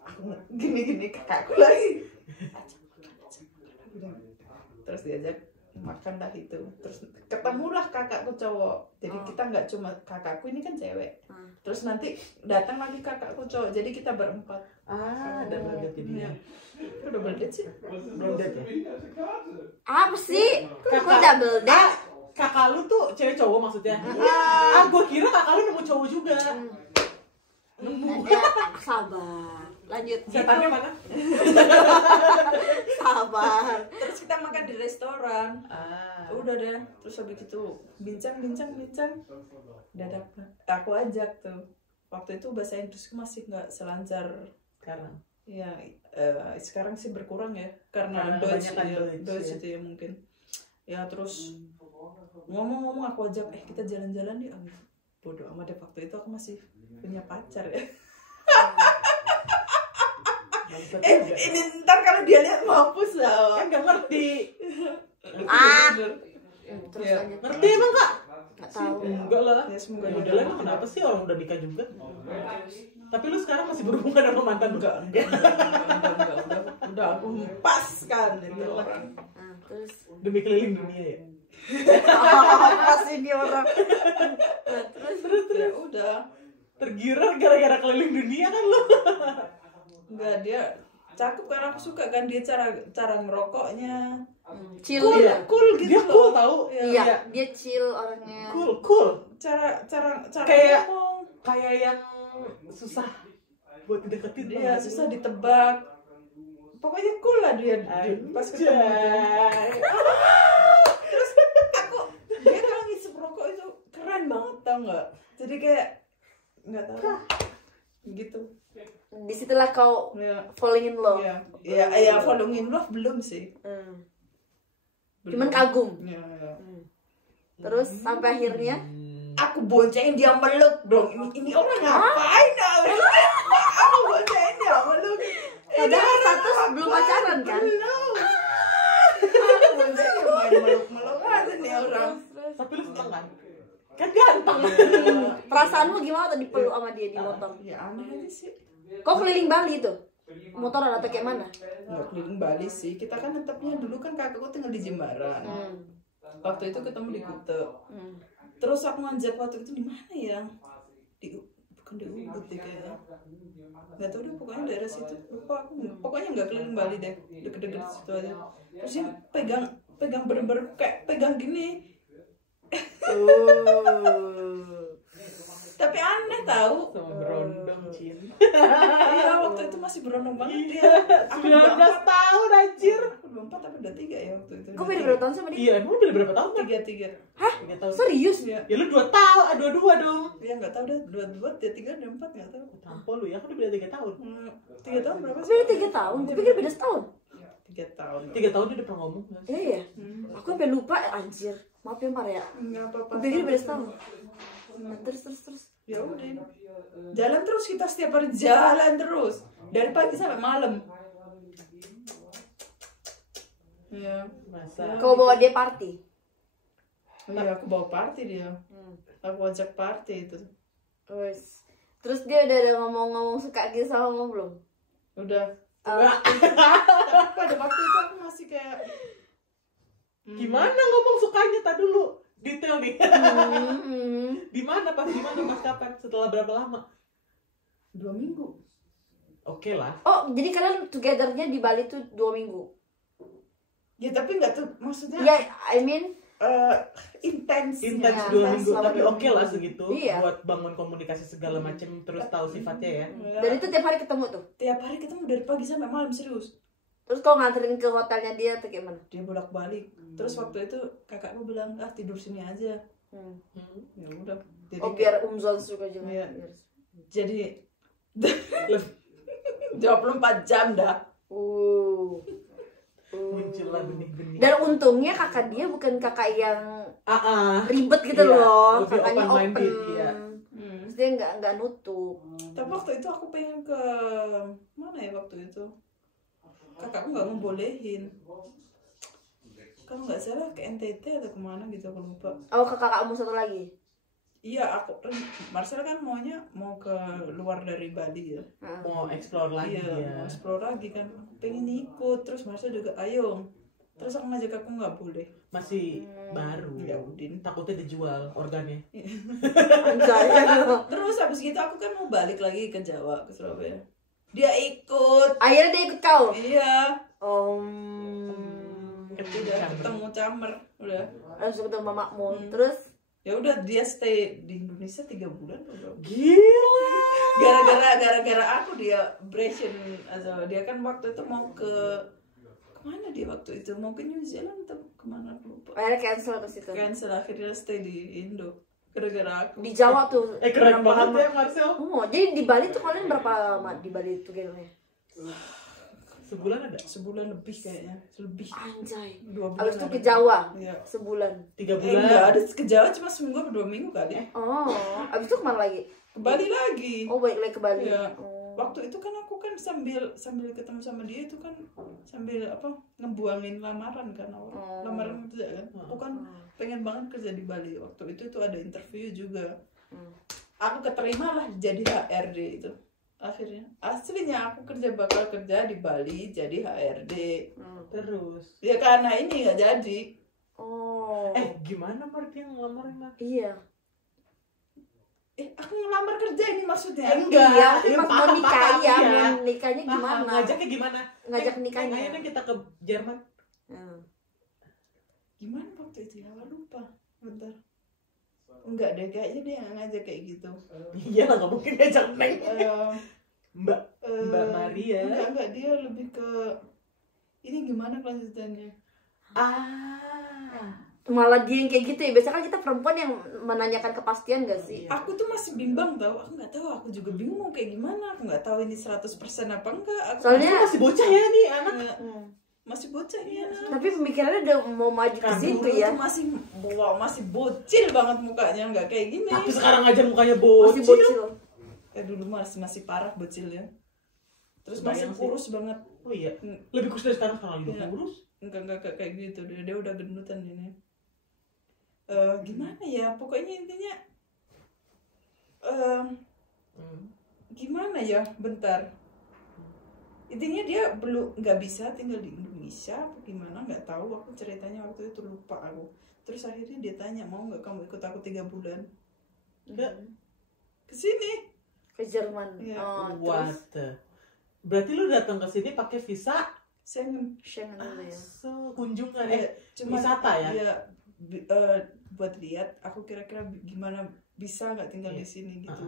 aku gini kakakku lagi. Terus diajak makan dah itu. Terus ketemulah kakakku cowok. Jadi kita nggak cuma kakakku ini kan cewek. Terus nanti datang lagi kakakku cowok. Jadi kita berempat. double date jadinya. Kok double date sih? Double date ya? Apa sih? Kok double date? Kakak lu tuh cewek cowok maksudnya? Gua kira kakak lu nemu cowok juga. Ya, sabar. Lanjut. Setannya mana? Sabar. Terus kita makan di restoran. Udah deh. Terus habis itu bincang. Udah dapet. Aku ajak tuh. Waktu itu bahasa Inggrisku masih nggak selancar Sekarang. ya. Sekarang sih berkurang ya karena Karena Deutsch kebanyakan ya, Deutsch, Deutsch ya. itu ya mungkin. Ya terus ngomong aku ajak kita jalan-jalan yuk. Bodoh amat deh, waktu itu aku masih punya pacar ya. Ini ntar kalau dia lihat mampus lah. Kan gak ngerti. Terus Ya. lanjut. Ngerti emang kak? Nggak tahu. Enggak lah. Ya semoga Ya udah lah, emang kenapa sih orang udah nikah juga? Tapi lu sekarang masih berhubungan sama mantan lu? enggak, udah aku hempaskan itu orang. Terus Demi keliling dunia ya? apa sih dia orang? Terus ya udah. Tergiur gara-gara keliling dunia kan lu? Enggak, dia cakep kan, aku suka kan dia cara ngerokoknya. Chill Cool ya. Cool gitu Dia cool loh. tau? Iya, dia chill orangnya. Cool. Cara Kayak- ngomong. Kayak yang susah buat dideketin. Dia susah ditebak. Pokoknya cool lah dia pas ketemu tuh. Terus dia kalau ngisep rokok itu keren banget, tau nggak? Jadi kayak nggak tahu gitu. Disitulah kau Ya, falling in love. ya falling in love belum sih. Cuman kagum. Ya. Terus sampai akhirnya Aku boncengin dia meluk dong. Ini orang ngapain? Aku boncengin dia meluk. padahal status belum pacaran kan? Belum. Aku boncengin main meluk aja nih orang. Tapi lu seneng kan? Kan ganteng. Perasaanmu gimana tadi peluk sama dia di motor? Ya aneh aja sih. Kau keliling Bali tuh? Motoran atau kayak mana? Nggak keliling Bali sih. Kita kan tetapnya dulu kan kakakku tinggal di Jimbaran. Waktu itu ketemu di Kute. Terus aku ngajak waktu itu di mana ya? Bukan di Ubud deh kayaknya. Nggak tahu deh, pokoknya daerah situ. Lupa aku. Pokoknya nggak keliling Bali deh. Deket-deket situ aja. Terus dia pegang bener-bener kayak pegang gini. Tapi aneh tahu. Sama berondong Cin. Iya, waktu itu masih berondong banget dia. Aku 19 tahun anjir. Aku 24 tapi udah 3 ya waktu itu. Kau beda berapa tahun sama dia? Iya, emang beda berapa tahun kan? 3. Hah? 3 tahun. Serius? Iya. Ya lu 2 tahun, 22 dong. Ya nggak tahu dah, 22, dia 3, dia 4 nggak tahu. Tampol lu ya, kan udah beda 3 tahun. 3 tahun berapa sih? Beda 3 tahun? Gue pikir beda setahun. 3 tahun. 3 tahun dia udah pernah ngomong. Iya ya? Aku sampai lupa, anjir. Maaf ya Mar ya. Nggak apa-apa. Gue pikir beda setahun. Nah, terus. Ya udah. Jalan terus, kita setiap hari jalan terus. Dari pagi sampai malam. Iya. Masa Kau bawa dia party? Iya, aku bawa party dia. Aku ajak party itu. Terus dia udah ngomong-ngomong suka gitu sama kamu belum? Udah. Pada waktu itu aku masih kayak gimana ngomong sukanya tak dulu? Detail nih. Di mana pas kapan? Setelah berapa lama? 2 minggu. Oke lah. Oh, jadi kalian togethernya di Bali tuh 2 minggu? Ya tapi nggak tuh maksudnya. Ya, I mean intens intens Ya, 2 intens minggu, selama tapi 2 oke lah minggu. segitu Iya. buat bangun komunikasi segala macam, terus tahu sifatnya ya. Dan itu tiap hari ketemu tuh. tiap hari ketemu dari pagi sampai malam, serius. Terus kau nganterin ke hotelnya dia atau gimana? Dia bolak-balik. Terus waktu itu kakakku bilang, tidur sini aja. Ya udah. Jadi Oh biar Umzon suka juga. Iya. Biar- jadi 24 jam dah. Muncullah benih-benih. Dan untungnya kakak dia bukan kakak yang ribet gitu Iya, loh, lebih kakaknya open-minded, open. iya. Terus dia nggak nutup. Tapi waktu itu aku pengen ke mana ya waktu itu? Kakakku nggak ngebolehin. Kalau nggak salah ke NTT atau kemana gitu, aku lupa. Oh kakak kamu satu lagi. Iya, Marcel kan maunya mau ke luar dari Bali ya. Mau explore lagi Iya, ya. mau explore lagi kan. Aku pengen ikut, terus Marcel juga ayo. Terus aku ngajak aku nggak boleh. Masih baru. Ya Udin. Takutnya dijual organnya. Anjay. Terus habis gitu aku kan mau balik lagi ke Jawa, ke Surabaya. Dia ikut. Akhirnya dia ikut kau. Iya. Ketika Udah ketemu Camer, udah. Langsung ketemu mamamu. Terus Ya udah dia stay di Indonesia 3 bulan. gila. Gara-gara aku dia Brescian atau dia kan waktu itu mau kemana dia waktu itu, mau ke New Zealand atau kemana aku lupa. akhirnya cancel ke situ. Cancel, akhirnya stay di Indo gara-gara aku. Di Jawa tuh. Keren berapa banget lama? ya Marcel. Oh, jadi di Bali tuh kalian berapa lama di Bali tuh kayaknya? Sebulan ada? Sebulan lebih kayaknya, lebih. Anjay. 2 bulan. Abis itu ada. ke Jawa Iya. sebulan. 3 Enggak, bulan. ada ke Jawa cuma seminggu atau 2 minggu kali. Oh, abis itu kemana lagi? Ke Bali lagi. Oh, balik lagi ke Bali. Iya. Oh. Waktu itu kan aku kan sambil ketemu sama dia itu kan sambil ngebuangin lamaran kan awal. Oh. Lamaran kerja kan. Aku kan pengen banget kerja di Bali. Waktu itu ada interview juga. Aku keterima lah jadi HRD itu. Akhirnya aslinya aku bakal kerja di Bali jadi HRD. Terus. Ya karena ini nggak jadi. Oh. Gimana Mar dia ngelamarin Mar? Iya. Aku ngelamar kerja ini maksudnya. Iya, Iya, pas mau paham, nikah paham, ya, iya. mau nikahnya gimana? Ngajaknya gimana? Ngajak nikahnya. Akhirnya kita ke Jerman. Gimana waktu itu ya? Lupa. Bentar. Enggak deh, kayaknya dia nggak ngajak kayak gitu. Iya lah, nggak mungkin ngajak Neng. Mbak Eh, Maria. Enggak, dia lebih ke ini gimana kelanjutannya. Malah dia yang kayak gitu ya. Biasanya kan kita perempuan yang menanyakan kepastian gak sih? Aku tuh masih bimbang tau, aku nggak tahu, aku juga bingung mau kayak gimana, aku nggak tahu ini 100% apa enggak. Aku Soalnya- masih bocah ya nih anak. masih bocah ya. Tapi pemikirannya udah mau maju ke situ Dulu ya. tuh masih bocil banget mukanya, nggak kayak gini. Tapi sekarang aja mukanya Masih bocil. bocil. Dulu masih parah bocilnya. Terus Bayang masih sih. kurus banget. Oh iya. Lebih kurus dari sekarang juga Iya. kurus. Enggak kayak gitu, dia udah gendutan ini. Gimana ya, pokoknya intinya gimana ya, bentar, intinya dia belum nggak bisa tinggal di Indonesia apa gimana, nggak tahu aku ceritanya waktu itu, lupa aku. Terus akhirnya dia tanya, mau nggak kamu ikut aku 3 bulan ke sini. Ke Jerman. Iya. Oh, What? terus Berarti lu datang ke sini pakai visa Schengen. Schengen dulu ya. kunjungan Cuma wisata ya? Iya, buat lihat aku kira-kira gimana, bisa nggak tinggal di sini gitu.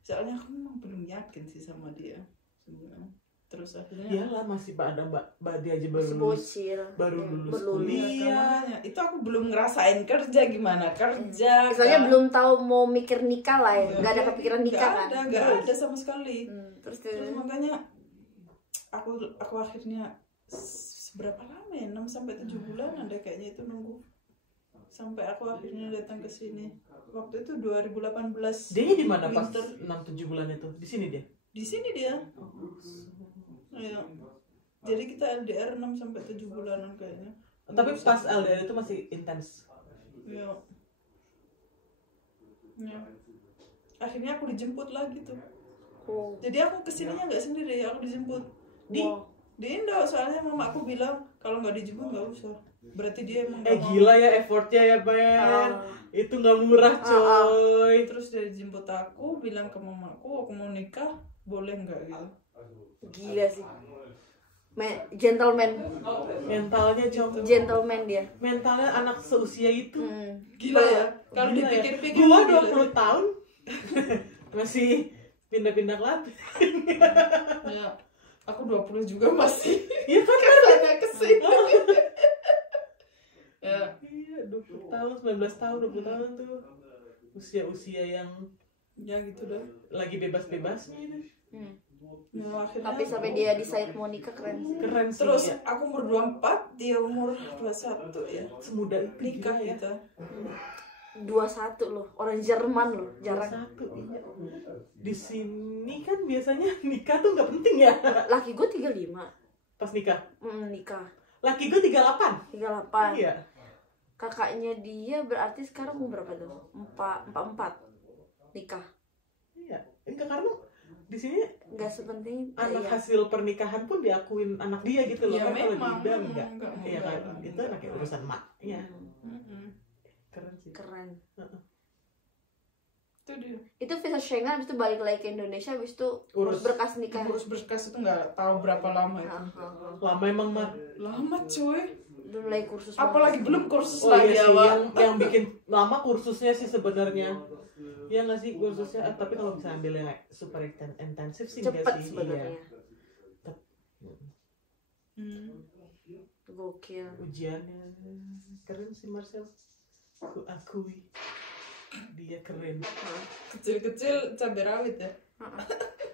Soalnya aku memang belum yakin sih sama dia sebenarnya. Terus akhirnya Iyalah, masih ada Mbak dia aja baru Masih lulus. bocil. Baru Ya, lulus belum. kuliah. makanya itu aku belum ngerasain kerja gimana kerja. Misalnya kan. belum tau mau mikir nikah lah ya. Nggak ada Iya, kepikiran nikah kan. Nggak ada sama sekali. Terus Terus makanya aku akhirnya seberapa lama ya, 6 sampai 7 bulan ada kayaknya itu nunggu sampai aku akhirnya datang ke sini. Waktu itu 2018. Dia di mana pas winter. 6-7 bulan itu? Di sini dia? Di sini dia. Iya. Jadi kita LDR 6 sampai 7 bulanan kayaknya. Tapi pas LDR itu masih intens. Iya. Ya. Akhirnya aku dijemput lagi tuh. Oh. Jadi aku kesininya nggak sendiri, aku dijemput Wow. di Indo. Soalnya mama aku bilang kalau nggak dijemput nggak usah. Berarti dia emang nggak mau. Gila ya effortnya ya Ben. Itu nggak murah coy. Terus dia jemput aku, bilang ke mamaku, aku mau nikah, boleh nggak gitu. Gila sih. Gentleman Mentalnya cowok. gentleman dia. Mentalnya anak seusia itu. Gila ya. Kalau Gila ya. dipikir-pikir Gua gila 20 tahun masih pindah-pindah kelas. Ya, aku 20 juga masih. Iya kan? Kesana kesini. Ya, Iya, 20 tahun, 19 tahun, 20 tahun tuh. Usia-usia yang ya gitu dah. lagi bebas-bebasnya itu. Ya, akhirnya Tapi sampai dia decide mau nikah keren sih. Keren sih. terus ya. aku umur 24, dia umur 21 ya. Semudah itu Nikah gila ya. kita. 21 loh, orang Jerman loh, jarang. 21, iya. Di sini kan biasanya nikah tuh nggak penting ya. Laki gue 35 Pas nikah. nikah. Laki gue 38. 38. Iya. Kakaknya dia berarti sekarang umur berapa tuh? 44 nikah. Iya. Enggak, karena di sini Nggak sepenting anak iya. hasil pernikahan pun diakuin anak dia gitu loh. Ya, Kan kalau memang, Dinda enggak. enggak. Iya kan, itu anaknya urusan maknya. Mm-mm. Keren sih. Keren. Itu dia. Itu visa Schengen, habis itu balik lagi ke Indonesia, habis itu Urus. berkas nikah. Urus berkas itu nggak tahu berapa lama itu. Lama emang Mar. Lama cuy. Belum lagi kursus. Apalagi belum kursus Oh lagi iya sih, awal. yang bikin lama kursusnya sih sebenarnya. Ya nggak sih kursusnya, tapi kalau bisa ambil yang super intensif sih cepet nggak sih. sebenarnya. Iya. Gokil. Ujiannya keren sih Marcel. Aku akui dia keren. Kecil-kecil cabai rawit ya.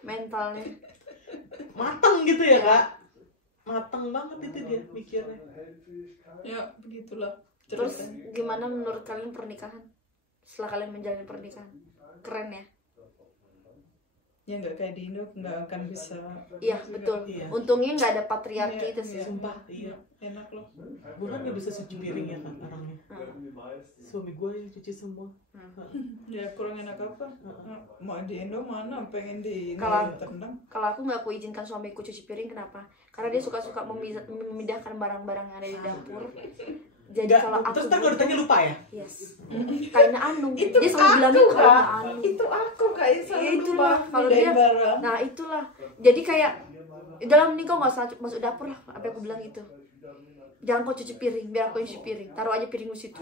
Mentalnya. Matang gitu ya kak. Matang banget itu dia mikirnya. Ya begitulah. Terus ceritanya. gimana menurut kalian pernikahan? Setelah kalian menjalani pernikahan, keren ya? Ya nggak kayak di Indo, nggak akan bisa. Iya betul. Iya. Untungnya nggak ada patriarki Iya, itu sih. iya. Sumpah iya. Enak loh. Gue kan gak bisa cuci piring ya kan orangnya. Suami gue yang cuci semua. Ya kurang enak apa? Mau di Indo mana pengen di Kalau- tendang. Kalau aku nggak aku izinkan suamiku cuci piring, kenapa? Karena dia suka-suka memindahkan barang-barang yang ada di dapur. Jadi Nggak, kalau aku terus ntar kalau ditanya lupa ya? yes, kayak Anung. Itu Dia selalu bilangnya aku, kayak Kak. Anung. Itu aku kayak Ya, selalu itulah lupa kalau mindahin dia. barang. Nah itulah. Jadi kayak dalam ini kau nggak usah masuk dapur lah. Apa aku bilang gitu. Jangan kau cuci piring, biar aku yang cuci piring. Taruh aja piringmu situ.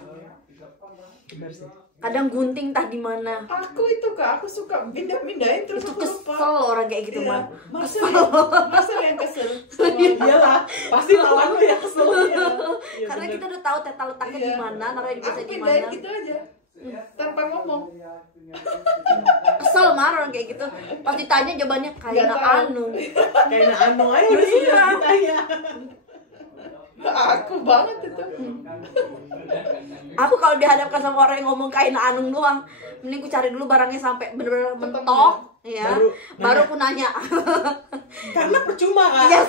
Benar sih. Kadang gunting entah di mana. Aku itu Kak, aku suka mindahin terus Itu aku lupa. kesel orang kayak gitu Iya. mah. Masa yang kesel. Iyalah, pasti lawan lu ya kesel. Iya, Karena bener. kita udah tahu teta letaknya Iya. di mana, naruhnya di Aku di pindahin mana. gitu aja. Tanpa ngomong. Kesel marah orang kayak gitu. Pas ditanya jawabannya kayak Nggak tahu. Anung. Kayaknya Anu aja udah Iya. sudah ditanya. Aku banget itu. Aku kalau dihadapkan sama orang yang ngomong kain Anung doang, mending ku cari dulu barangnya sampai bener-bener mentok, ya. Baru Baru aku nanya. Karena percuma kan? Yes.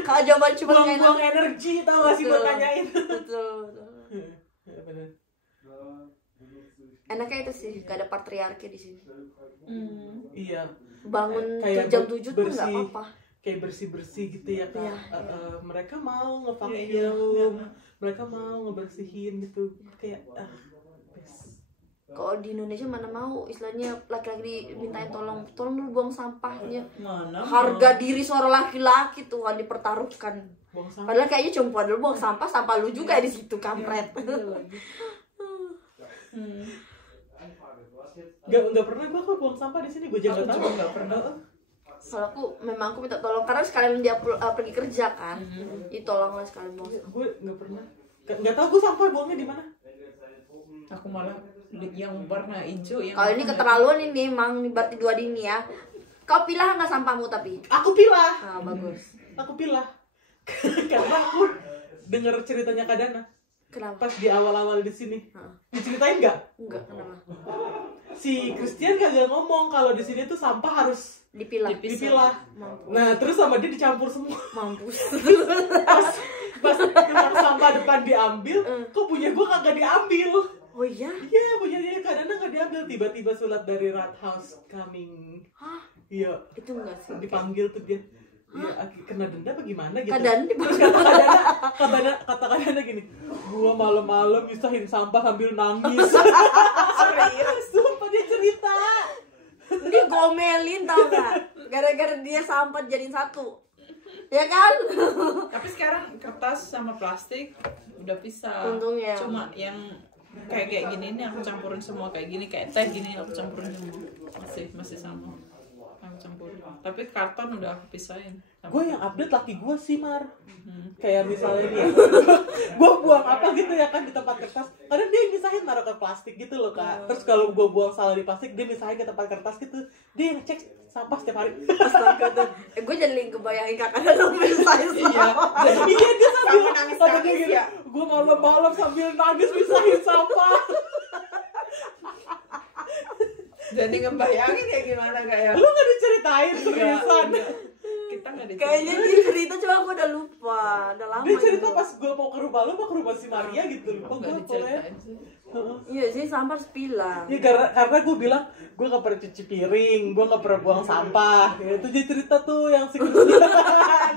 Kalau jawaban cuma kain Buang-buang energi tau gak sih buat tanyain. Betul. Ya, bener. Enaknya itu sih, gak ada patriarki di sini. Iya. Bangun Kayak jam 7 tuh nggak bersih. apa-apa. Kayak bersih-bersih gitu ya kak. Iya. Mereka mau ngevacuum, Iya, iya. mereka mau ngebersihin gitu. Kayak best. Kalau di Indonesia mana mau istilahnya laki-laki dimintain tolong lu buang sampahnya. Mana? Harga diri seorang laki-laki tuh kan dipertaruhkan. Buang sampah. Padahal kayaknya cuma dulu buang sampah lu juga di situ kampret. Gak pernah gua kok buang sampah di sini, gua juga Aku nggak juga tahu. nggak pernah. Kalau aku memang aku minta tolong karena sekalian dia pergi kerja kan. Jadi tolonglah sekalian buang sampah. Gue nggak pernah. Nggak tahu gua sampah buangnya di mana. Aku malah yang warna hijau yang. Kalau ini keterlaluan ini emang berarti dua dini ya. Kau pilah nggak sampahmu tapi? Aku pilah. Ah bagus. Aku pilah. Karena aku denger ceritanya Kak Dana Kenapa? pas di awal-awal di sini. Heeh. Diceritain nggak? Enggak kenapa? Si Christian kagak ngomong kalau di sini tuh sampah harus Dipilah. dipilah. Mampus. Nah, terus sama dia dicampur semua. Mampus. Pas tukang sampah depan diambil, kok punya gua kagak diambil. Oh iya? Iya, punya dia Kak Dana nggak diambil. Tiba-tiba surat dari Rathaus coming. Hah? Iya, Itu enggak sih. dipanggil tuh dia. Iya, kena denda apa gimana gitu. Keadaan Terus kata Kak Dana gini, gua malam-malam misahin sampah sambil nangis. Serius, sumpah dia cerita. Ini gomelin tau gak? Gara-gara dia sampah jadiin satu. Ya kan? Tapi sekarang kertas sama plastik udah bisa. Untungnya. Cuma yang kayak gini ini aku campurin semua kayak gini, kayak teh gini aku campurin semua. Masih sama. Aku campurin. Tapi karton udah aku pisahin. Gue yang update laki gue sih, Mar. Kayak misalnya dia gue buang apa gitu ya kan di tempat kertas, kadang dia misahin naruh ke plastik gitu loh Kak. Terus kalau gue buang salah di plastik, dia misahin ke tempat kertas gitu. Dia ngecek sampah setiap hari. Astaga. Gue jadi kebayangin kakak lu misahin sampah. Iya, dia sambil nangis-nangis gitu. ya. Gue malam-malam sambil nangis misahin sampah. Jadi ngebayangin kayak gimana kayak. Lu gak diceritain seriusan? Kita nggak Kayaknya dia cerita cuma aku udah lupa, udah lama. Dia cerita itu. pas gue mau ke rumah lu, mau ke rumah si Maria gitu. Lupa nggak gue diceritain sih. Iya sih, sampah harus pilah. Ya karena gue bilang gue gak pernah cuci piring, gue gak pernah buang sampah. Ya, itu dia cerita tuh yang signifikan.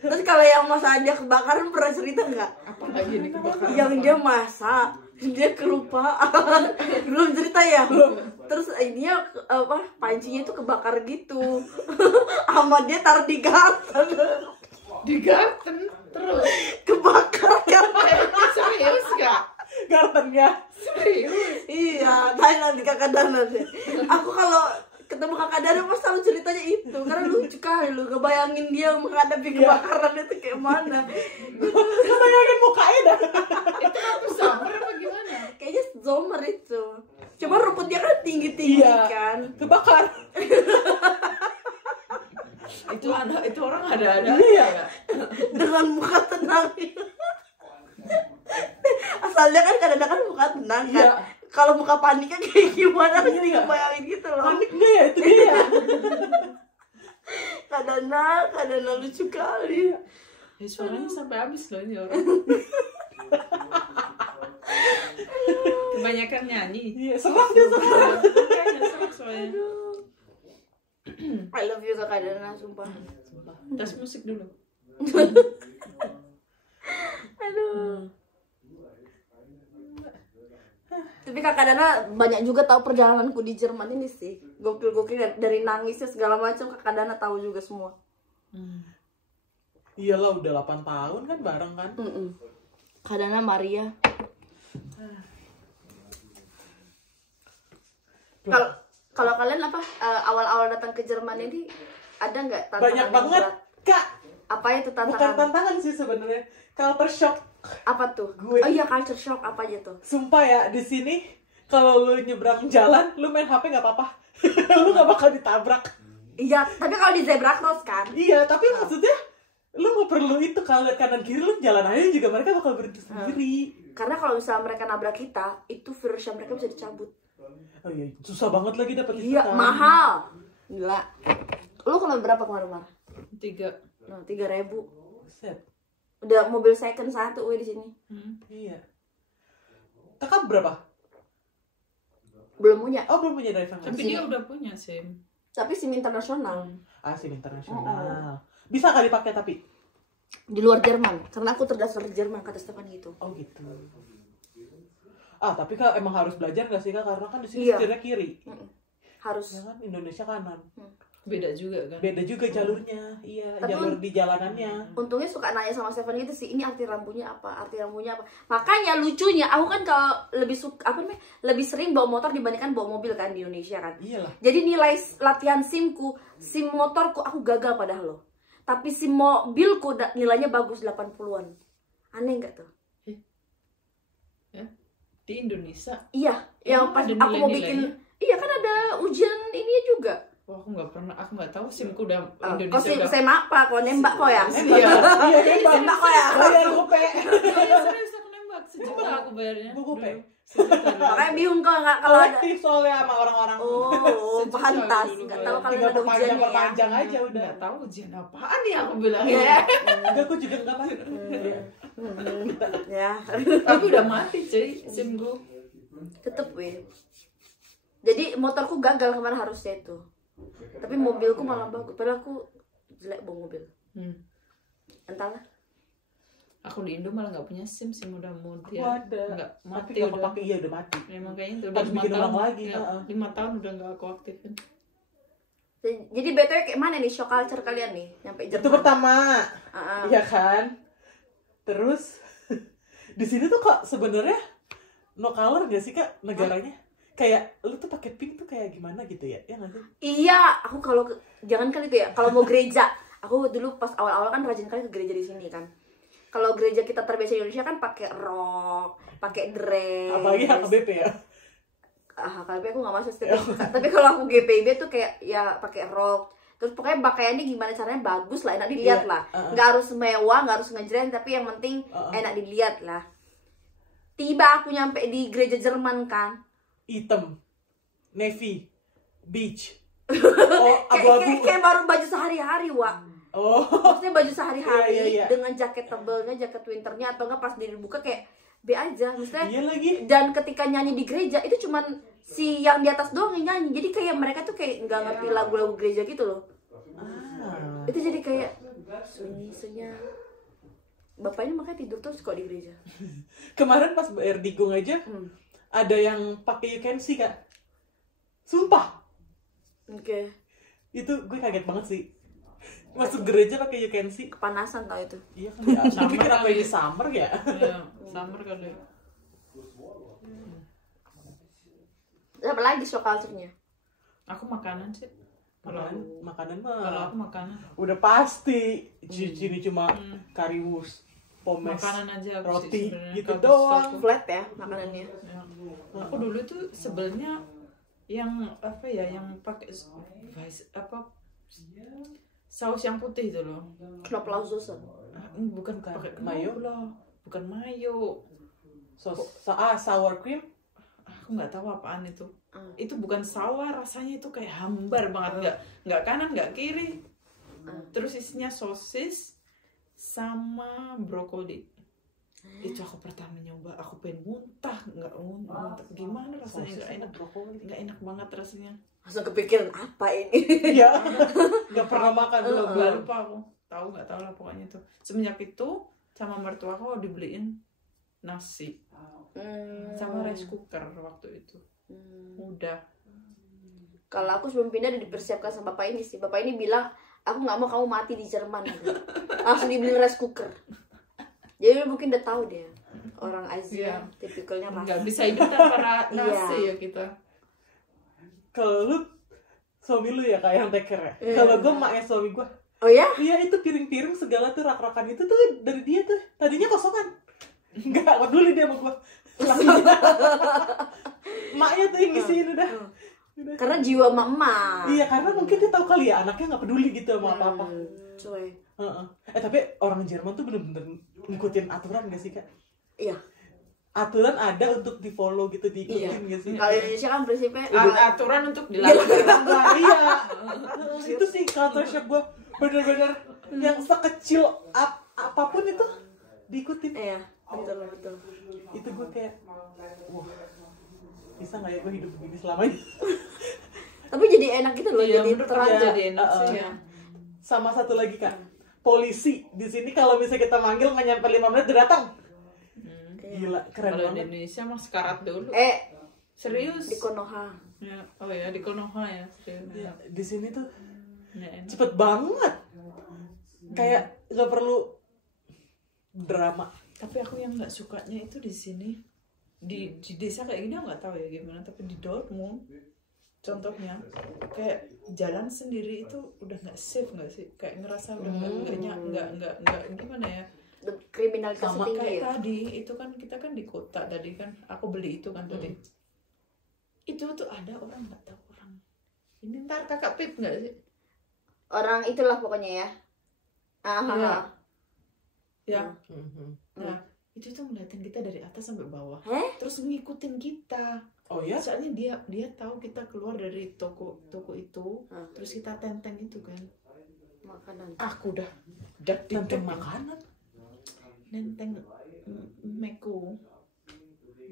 Terus kalau yang masalah dia kebakaran pernah cerita nggak? Apa lagi nih kebakaran? Yang dia masak, dia kelupaan. Belum cerita ya? Terus dia apa? Pancinya itu kebakar gitu. Sama dia taruh di garten. Di garden terus. Kebakar kan? Serius gak? Gartennya. Serius? Iya, tanya nanti kakak Dana deh. Aku kalau ketemu kakak Dana pas selalu ceritanya itu, karena lucu kali lu ngebayangin dia menghadapi kebakaran itu kayak mana. Bayangin mukanya dah. Itu aku summer apa gimana? Kayaknya zomer itu. Cuma rumputnya kan tinggi-tinggi kan. Kebakar. Itu orang ada-ada Iya. ya. Dengan muka tenang. Asalnya kan kadang-kadang muka tenang kan. Iya. Kalau muka paniknya kayak gimana jadi Iya. ngebayangin gitu loh. Panik gak ya? Itu dia. Kadang-kadang lucu kali. Suaranya sampai habis loh ini orang. Kebanyakan nyanyi. Iya, serak dia serak. Kayaknya serak soalnya. I love you kakak Dana, sumpah. Tas musik dulu. Aduh. Tapi kakak Dana banyak juga tahu perjalananku di Jerman ini sih. Gokil-gokil dari nangisnya segala macam kakak Dana tahu juga semua. Iyalah udah 8 tahun kan bareng kan. Kak Dana, Maria. Kalau kalian apa awal-awal datang ke Jerman ini ada nggak tantangan Banyak yang banget, berat? Kak. Apa itu Bukan tantangan? tantangan sih sebenarnya. Culture shock. Apa tuh? Gue. Oh iya, culture shock apa aja tuh? Sumpah ya, di sini kalau lu nyebrang jalan, lu main HP nggak apa-apa. Lu nggak bakal ditabrak. Iya, tapi kalau di zebra cross kan? Iya, tapi maksudnya lu nggak perlu itu, kalau lihat kanan kiri lu jalan aja juga mereka bakal berhenti sendiri. Karena kalau misalnya mereka nabrak kita, itu virusnya mereka bisa dicabut. Oh iya, susah banget lagi dapat itu Iya, kan. mahal. Gila. Lu kena berapa kemarin, Mar? 3. Nah, 3.000. Set. Udah mobil second satu di sini. Iya. Kakak berapa? Belum punya. Oh, belum punya driving Tapi license. dia udah punya SIM. Tapi SIM internasional. SIM internasional. Bisa kali pakai tapi. Di luar Jerman. Karena aku terdaftar di Jerman, kata Stefan gitu. Oh gitu. Tapi Kak emang harus belajar gak sih Kak? Karena kan di sini Iya. setirnya kiri. Harus. Ya kan Indonesia kanan. Beda juga kan. Beda juga jalurnya. Iya, Tapi jalur di jalanannya. Untungnya suka nanya sama Stefan gitu sih, ini arti lampunya apa? Arti lampunya apa? Makanya lucunya, aku kan kalau lebih suka apa namanya? Lebih sering bawa motor dibandingkan bawa mobil kan di Indonesia kan. Iyalah. Jadi nilai latihan SIM motorku aku gagal padahal loh. Tapi SIM mobilku nilainya bagus 80-an. Aneh enggak tuh? Ya. Di Indonesia. Iya, yang Emang pas ada aku mau bikin nilai-nilainya? iya kan ada ujian ini juga. Wah, aku nggak pernah. Aku nggak tahu SIM-ku udah Kok Indonesia sih udah. saya apa? Kok nembak kok ya? Iya. Iya, Nembak kok ya? Bayar gope. Iya, serius aku nembak 1 juta aku bayarnya. Gua gope. Dulu. 1 juta dulu. Makanya bingung kok nggak kalau ada. Kolektif soalnya sama orang-orang. Oh, Sejuta pantas. dulu Nggak bayar. tahu kalian Tinggal ada ujiannya ya. perpanjang aja udah. Nggak tahu ujian apaan nih aku bilang. Iya. Enggak, aku juga enggak paham. Ya, Tapi udah mati cuy SIM-ku. tetep weh. Jadi motorku gagal kemarin harusnya itu. Tapi mobilku malah bagus. Padahal aku jelek bawa mobil. Entahlah. Aku di Indo malah nggak punya SIM udah mau dia Wadah. nggak Tapi mati enggak udah. kepake, iya udah mati. Memang kayaknya itu udah Harus 5 bikin tahun ulang lagi, ya, heeh. 5 tahun udah nggak aku aktifin. Jadi BTW kayak mana nih shock culture kalian nih nyampe Jerman? Itu pertama. Ah, ah. Iya kan? Terus di sini tuh kok sebenarnya no color gak sih Kak negaranya? Kayak lu tuh pakai pink tuh kayak gimana gitu ya? Ya nggak sih? Iya, aku kalau jangan kali itu ya. Kalau mau gereja, aku dulu pas awal-awal kan rajin kali ke gereja di sini kan. Kalau gereja kita terbiasa di Indonesia kan pakai rok, pakai dress. Apalagi HKBP ya? HKBP aku nggak masuk sih. Tapi kalau aku GPIB tuh kayak ya pakai rok. Terus pokoknya pakaiannya gimana caranya bagus lah, enak dilihat lah. Nggak harus mewah, nggak harus ngejreng, tapi yang penting enak dilihat lah. Tiba aku nyampe di gereja Jerman kan. Hitam, navy, beach, oh abu-abu. Kayak baru baju sehari-hari, Wak. Oh, Maksudnya baju sehari-hari Iya. dengan jaket tebelnya, jaket winternya, atau enggak pas dibuka kayak B aja. Maksudnya iya lagi. dan ketika nyanyi di gereja itu cuman si yang di atas doang yang nyanyi. Jadi kayak mereka tuh kayak nggak ngerti lagu-lagu gereja gitu loh. Ah. Itu jadi kayak sunyi-sunyi. Bapaknya makanya tidur terus kok di gereja. Kemarin pas bayar digung aja, ada yang pakai you can see Kak. Sumpah, Oke. itu gue kaget banget sih. Masuk gereja pakai you can see. Kepanasan tau itu. Iya kan ya, Summer pikir apa kali. ini summer ya? Iya, summer kali. Apa lagi shock culture-nya? Aku makanan sih. Kalau Makanan kalau mah aku makanan. udah pasti. Ini cuma currywurst, pomes, Makanan aja aku sih roti sebenarnya. gitu Kalau doang. aku- Flat ya makanannya. Ya. Aku dulu tuh sebelnya yang apa ya, yang pakai saus yang putih itu loh. Knoblauchsoße. Bukan pakai mayo? knoblauch, bukan mayo. Sour cream. Aku nggak tahu apaan itu. Itu bukan sour, rasanya itu kayak hambar banget, nggak kanan nggak kiri. Terus isinya sosis sama brokoli. Itu aku pertama nyoba, aku pengen muntah, nggak muntah. Gimana rasanya, nggak enak banget rasanya. Langsung kepikiran apa ini? Iya, nggak pernah makan belum. Nggak lupa aku, nggak tahu lah pokoknya itu. Semenjak itu sama mertua aku dibeliin nasi sama rice cooker waktu itu. Udah. Kalau aku sebelum pindah udah dipersiapkan sama bapak ini sih. Bapak ini bilang, aku nggak mau kamu mati di Jerman. Langsung dibeli rice cooker. Jadi mungkin udah tahu dia orang Asia, Iya. tipikalnya Nggak rasa. bisa hidup tanpa Iya. nasi ya kita. Kalau lu suami lu ya kayak yang take care ya. Iya. Kalau gue maknya suami gue. Oh ya? Iya itu piring-piring segala tuh rak-rakan itu tuh dari dia tuh. Tadinya kosongan. Nggak peduli dia sama gue. Maknya tuh yang ngisiin udah. Karena jiwa emak-emak. Iya karena mungkin dia tahu kali ya anaknya nggak peduli gitu sama apa-apa. Cuy. Heeh. Tapi orang Jerman tuh bener-bener ngikutin aturan gak sih Kak? Iya. Aturan ada untuk di follow gitu, diikutin gak sih? Kalau Indonesia kan prinsipnya Aturan untuk dilakukan. Iya. Itu sih culture shock gue. Bener-bener yang sekecil apapun itu diikutin. iya, betul. Itu gue kayak wah, bisa nggak ya gue hidup begini selamanya? Tapi jadi enak gitu loh, Iya, jadi menurut terang. aku jadi enak sih. Iya. Sama satu lagi Kak, polisi di sini kalau misalnya kita manggil nggak nyampe 5 menit udah datang. Gila, keren Kalau di banget. Indonesia mah sekarat dulu. Di Serius. Konoha. Ya, oh ya di Konoha ya. Serius. Iya, di sini tuh Nggak enak. cepet banget. Kayak nggak perlu drama. Tapi aku yang nggak sukanya itu di sini, di desa kayak gini aku nggak tahu ya gimana, tapi di Dortmund contohnya kayak jalan sendiri itu udah nggak safe nggak sih, kayak ngerasa udah nggak gimana ya, Kriminalitas Sama tinggi kayak ya. tadi itu kan kita kan di kota tadi kan aku beli itu kan tadi itu tuh ada orang nggak tahu orang ini, ntar kakak Pip nggak sih Orang itulah pokoknya ya. Iya. Ya. Mhm. Nah, itu tuh ngeliatin kita dari atas sampai bawah. Heh? Terus ngikutin kita. Oh ya? Soalnya dia tahu kita keluar dari toko itu, terus kita tenteng itu kan. Makanan. Aku udah Tentang makanan. nenteng Meko.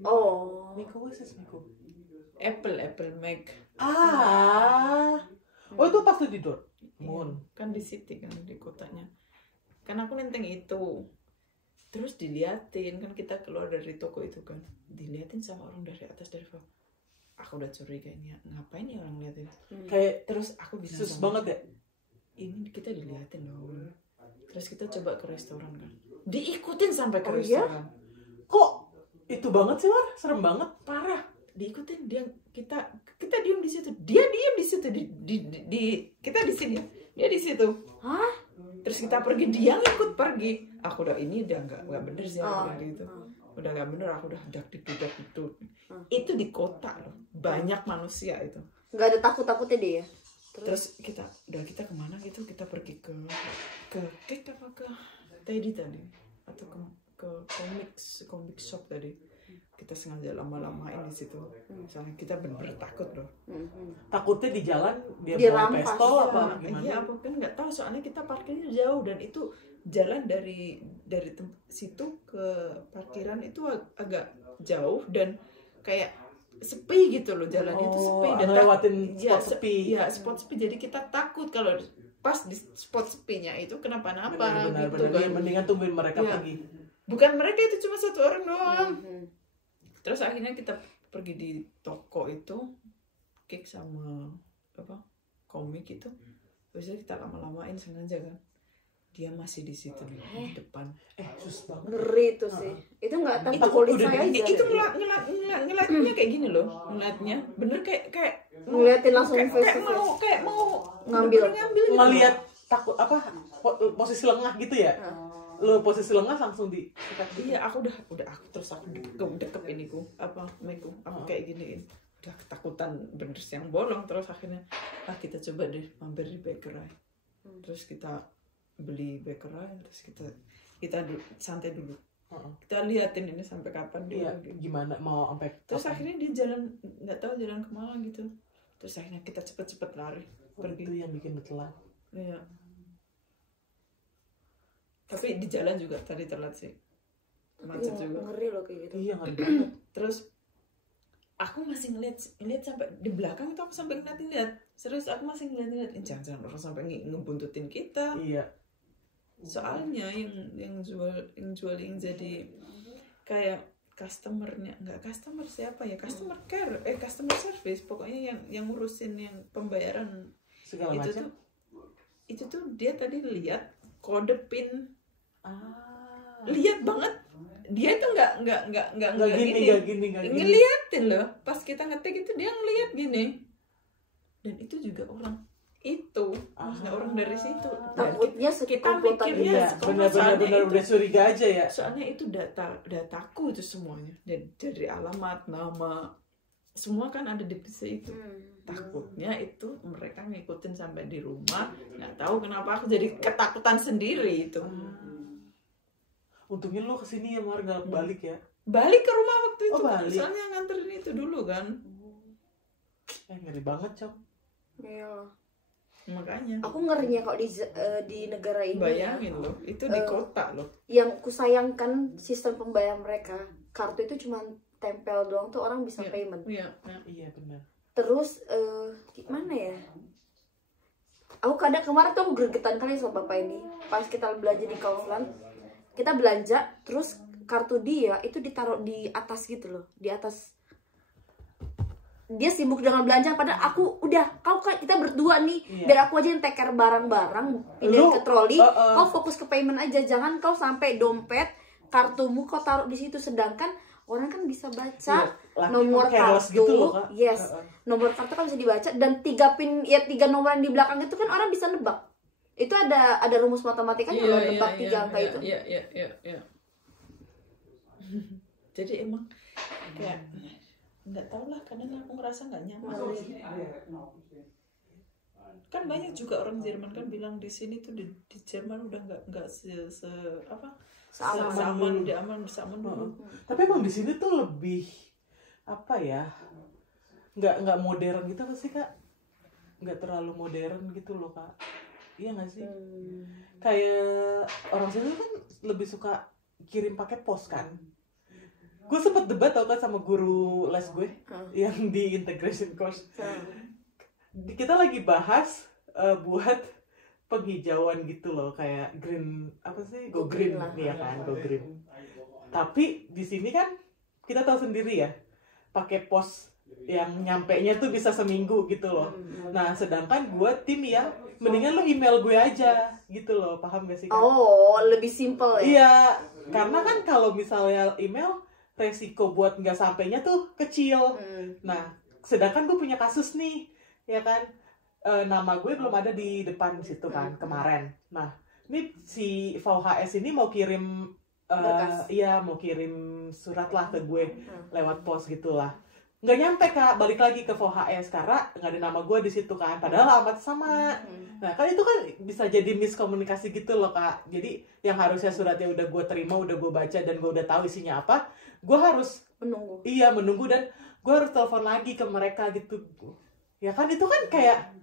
Oh. Miko, what is Miko? Apple Mac. Oh itu pas lu di Dortmund. Kan di city kan di kotanya. Kan aku nenteng itu. Terus diliatin kan kita keluar dari toko itu kan. Diliatin sama orang dari atas dari bawah. aku udah curiga ini ngapain ya orang liatin. Kayak Terus aku bilang sus sama banget ya. ini kita diliatin loh. Terus kita coba ke restoran kan, diikutin sampai ke Oh, iya? restoran. Kok itu banget sih, War? Serem banget, parah. Diikutin dia, kita diem di situ, dia diem di situ, kita di sini, dia di situ. Hah? Terus kita pergi, dia ngikut pergi. Aku udah ini udah nggak bener sih aku Oh. bilang gitu. Udah nggak bener, aku udah dak dik. Itu di kota loh, banyak manusia itu. Nggak ada takut-takutnya dia ya? Terus kita kemana gitu, kita pergi ke cake apa ke Teddy tadi atau ke komik shop tadi. Kita sengaja lama-lamain di situ. Soalnya kita bener-bener takut loh. Takutnya di jalan dia mau Dirampas. pesto apa Iya, gimana? iya, aku kan nggak tahu soalnya kita parkirnya jauh dan itu jalan dari situ ke parkiran itu agak jauh dan kayak sepi gitu loh, jalannya itu sepi dan ngelewatin ya, spot sepi. Iya, spot sepi, jadi kita takut kalau pas di spot sepinya itu kenapa-napa Benar, gitu benar. kan. Mendingan tungguin mereka Iya. pergi. Bukan mereka, itu cuma satu orang doang. Mhm. Terus akhirnya kita pergi di toko itu, cake sama apa komik itu, biasanya kita lama-lamain sengaja kan. Dia masih di situ nih, di depan. Sus banget. Ngeri itu sih. Itu nggak Itu takut kulit udah saya begini, aja. Itu ngeliatnya kayak gini loh, ngeliatnya bener kayak Ngeliatin langsung kayak face to kayak mau Ngambil. ngambil gitu. Ngelihat takut apa posisi lengah gitu ya. Lo posisi lengah langsung di Iya, aku udah aku terus aku dekep ini ku apa miku aku kayak giniin, udah ketakutan bener yang bolong. Terus akhirnya kita coba deh mampir di bakery. Terus kita beli bakery, terus kita santai dulu. Kita liatin ini sampai kapan dia. Iya, gimana mau sampai Terus kapan? akhirnya dia jalan nggak tahu jalan kemana gitu. Terus akhirnya kita cepet-cepet lari pergi. Itu yang bikin telat. Iya. Tapi di jalan juga tadi telat sih. Macet juga. Ngeri loh kayak gitu. Iya, ngeri banget. Terus aku masih ngeliat sampai di belakang itu, aku sampai ngeliat. Serius aku masih ngeliat. Jangan-jangan orang sampai ngebuntutin kita. Iya. Soalnya yang jual yang jadi kayak customer siapa ya, customer care, customer service, pokoknya yang ngurusin yang pembayaran Segala itu macam. tuh dia tadi lihat kode pin, Lihat lihat banget. Dia itu nggak gini. ngeliatin loh. Pas kita ngetik itu dia ngeliat gini. Dan itu juga orang itu, maksudnya orang dari situ. Takutnya kita sekomplotan mikirnya Iya, sekolah, benar-benar soalnya udah curiga aja ya. soalnya itu dataku itu semuanya, dari alamat, nama, semua kan ada di PC itu. Takutnya itu mereka ngikutin sampai di rumah, nggak tahu kenapa aku jadi ketakutan sendiri itu. Untungnya lo kesini ya, Mar, nggak balik ya. Balik ke rumah waktu itu, balik. soalnya nganterin itu dulu kan. Ngeri banget, Cok. Iya. Makanya Aku ngerinya kok di negara ini. bayangin loh, itu di kota loh. Yang kusayangkan sistem pembayaran mereka, kartu itu cuma tempel doang tuh orang bisa Iya. payment. Iya, benar. Terus gimana ya? Aku kadang kemarin tuh aku gregetan kali sama bapak ini. Pas kita belanja di Kaufland, kita belanja, terus kartu dia itu ditaruh di atas gitu loh, di atas. Dia sibuk dengan belanja, padahal aku udah, kita berdua nih, biar aku aja yang take care barang-barang, pindahin ke troli, kau fokus ke payment aja, jangan kau sampai dompet, kartumu kau taruh di situ, sedangkan orang kan bisa baca nomor kartu, gitu loh, Kak. yes, nomor kartu kan bisa dibaca, dan 3 nomor yang di belakang itu kan orang bisa nebak. Itu ada rumus matematikanya loh, nebak 3 angka itu. Iya. Jadi emang kayak nggak tahu lah, kadang aku ngerasa nggak nyaman. Kan banyak juga orang Jerman kan bilang di sini tuh di Jerman udah nggak seaman dulu. Tapi emang di sini tuh lebih apa ya? Nggak modern gitu apa sih, Kak? Nggak terlalu modern gitu loh, Kak. Iya nggak sih? Kayak orang sini kan lebih suka kirim pakai pos kan. Gue sempet debat tau kan sama guru les gue yang di integration course. Kita lagi bahas buat penghijauan gitu loh, kayak green apa sih, go green lah. ya kan, go green. Tapi di sini kan kita tahu sendiri ya, pakai pos yang nyampenya tuh bisa seminggu gitu loh. Nah sedangkan gue tim ya mendingan lo email gue aja gitu loh, paham gak sih Kak? Oh, lebih simple ya. Iya, karena kan kalau misalnya email resiko buat nggak sampainya tuh kecil. Nah sedangkan gue punya kasus nih ya kan, nama gue belum ada di depan situ kan kemarin. Nah ini si VHS ini mau kirim iya mau kirim surat lah ke gue lewat pos gitulah. Nggak nyampe Kak, balik lagi ke VHS karena nggak ada nama gue di situ kan, padahal alamat sama. Nah kan itu kan bisa jadi miskomunikasi gitu loh Kak. Jadi yang harusnya suratnya udah gue terima, udah gue baca dan gue udah tahu isinya apa, gue harus Menunggu. iya menunggu dan gue harus telepon lagi ke mereka gitu. Ya kan itu kan kayak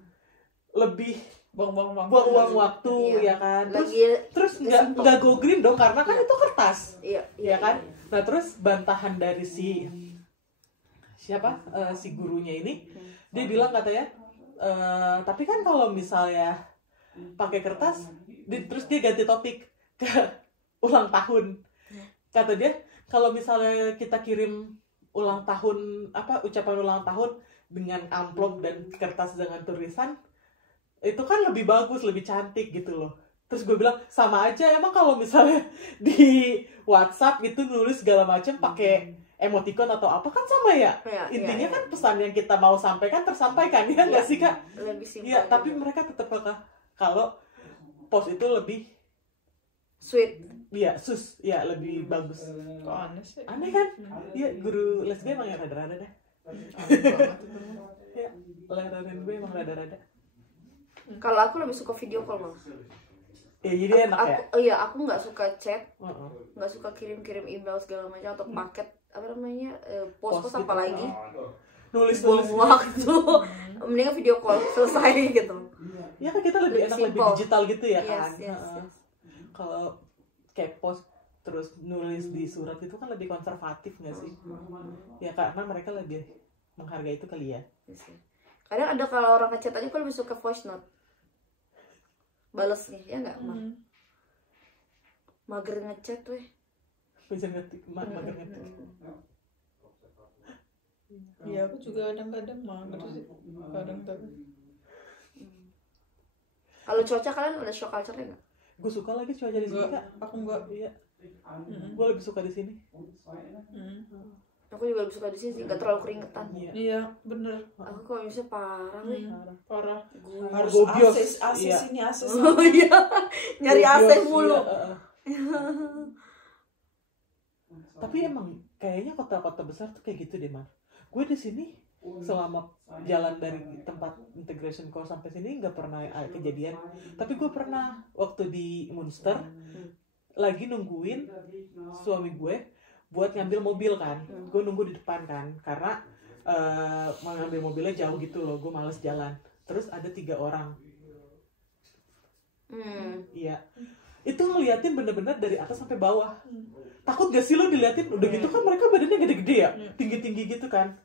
lebih buang-buang waktu Iya. ya kan. Lagi Terus simple. nggak go green dong karena kan itu kertas. Iya, Ya kan. Nah terus bantahan dari si siapa si gurunya ini dia bilang katanya tapi kan kalau misalnya pakai kertas terus dia ganti topik ke ulang tahun. Kata dia kalau misalnya kita kirim ulang tahun ucapan ulang tahun dengan amplop dan kertas dengan tulisan itu kan lebih bagus, lebih cantik gitu loh. Terus gue bilang sama aja emang kalau misalnya di WhatsApp gitu nulis segala macam pakai emoticon atau apa kan sama ya. Intinya kan pesan yang kita mau sampaikan tersampaikan ya nggak sih Kak? Lebih simpel. Iya, tapi mereka tetap kalau post itu lebih sweet. Iya, lebih bagus. Kok aneh sih? Aneh kan? Iya, guru les gue emang yang rada-rada deh. Iya, les gue emang rada-rada. Kalau aku lebih suka video call malah. Ya jadi enak ya. Iya, aku nggak suka chat, Heeh. nggak suka kirim email segala macam atau paket apa namanya pos Post apa gitu. lagi. Nulis Buang waktu. Mendingan video call selesai gitu. Ya kan kita lebih enak, lebih Simple. digital gitu ya kan. Yes. Heeh. Kalau kayak post terus nulis di surat itu kan lebih konservatif nggak sih? Ya karena mereka lebih menghargai itu kali ya. Yes. Kadang ada kalau orang ngechat aja aku lebih suka voice note. Balesnya ya nggak mah. Mager ngechat weh. Bisa ngetik, mager ngetik. Iya, aku juga kadang-kadang mager sih. Kadang-kadang. Kalau cuaca kalian ada shock culture-nya nggak? Gue suka lagi cuaca di sini Enggak, Kak. aku enggak. Iya. Gue lebih suka di sini. Aku juga lebih suka di sini sih, nggak terlalu keringetan. Iya, bener. Aku kalau bisa parah weh. Parah. Gue Harus Gobios. AC Iya. sini, AC Oh sana. iya, nyari AC Gobios, mulu. iya, Tapi emang kayaknya kota-kota besar tuh kayak gitu deh, Mar. Gue di sini selama jalan dari tempat integration course sampai sini nggak pernah ada kejadian. Tapi gue pernah waktu di Munster lagi nungguin suami gue buat ngambil mobil kan. Gue nunggu di depan kan karena mau ngambil mobilnya jauh gitu loh. Gue males jalan. Terus ada 3 orang. Iya. Itu ngeliatin bener-bener dari atas sampai bawah. Takut gak sih lo diliatin? Udah gitu kan mereka badannya gede-gede ya, tinggi-tinggi gitu kan.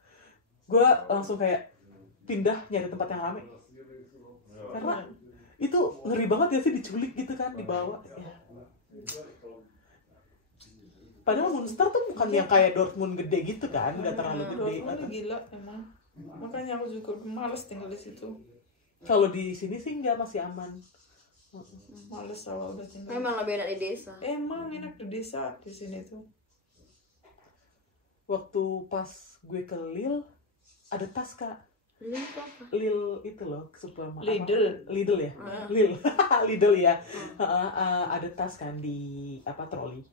Gue langsung kayak pindah nyari tempat yang rame. Karena itu ngeri banget ya sih diculik gitu kan, dibawa. Ya. Padahal Munster tuh bukan yang kayak Dortmund gede gitu kan, nggak terlalu gede. Dortmund gila emang. Makanya aku juga males tinggal di situ. Kalau di sini sih nggak, masih aman. Males kalau udah tinggal. Memang lebih enak di desa. Emang enak di desa di sini tuh. Waktu pas gue ke Lille ada tas Kak. Lille itu apa? Lille itu loh supermarket. Lidl Ya. Lille. Lidl ya. Ada tas kan di troli.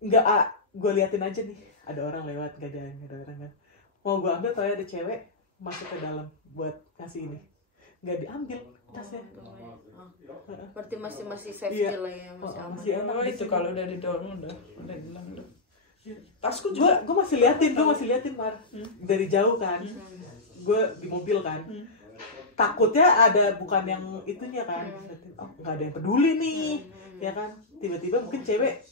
Enggak, gue liatin aja nih. Ada orang lewat, gak ada orang kan. Mau gue ambil, tau ya ada cewek masuk ke dalam buat kasih ini. Nggak diambil tasnya. Berarti masih safety Iya. lah ya, masih aman. Masih enak Oh di itu sini. kalau udah di Dortmund udah hilang udah. Tasku juga. Gue masih liatin Mar dari jauh kan. Gue di mobil kan. Takutnya ada bukan yang itunya kan. Oh nggak ada yang peduli nih, ya kan. Tiba-tiba mungkin cewek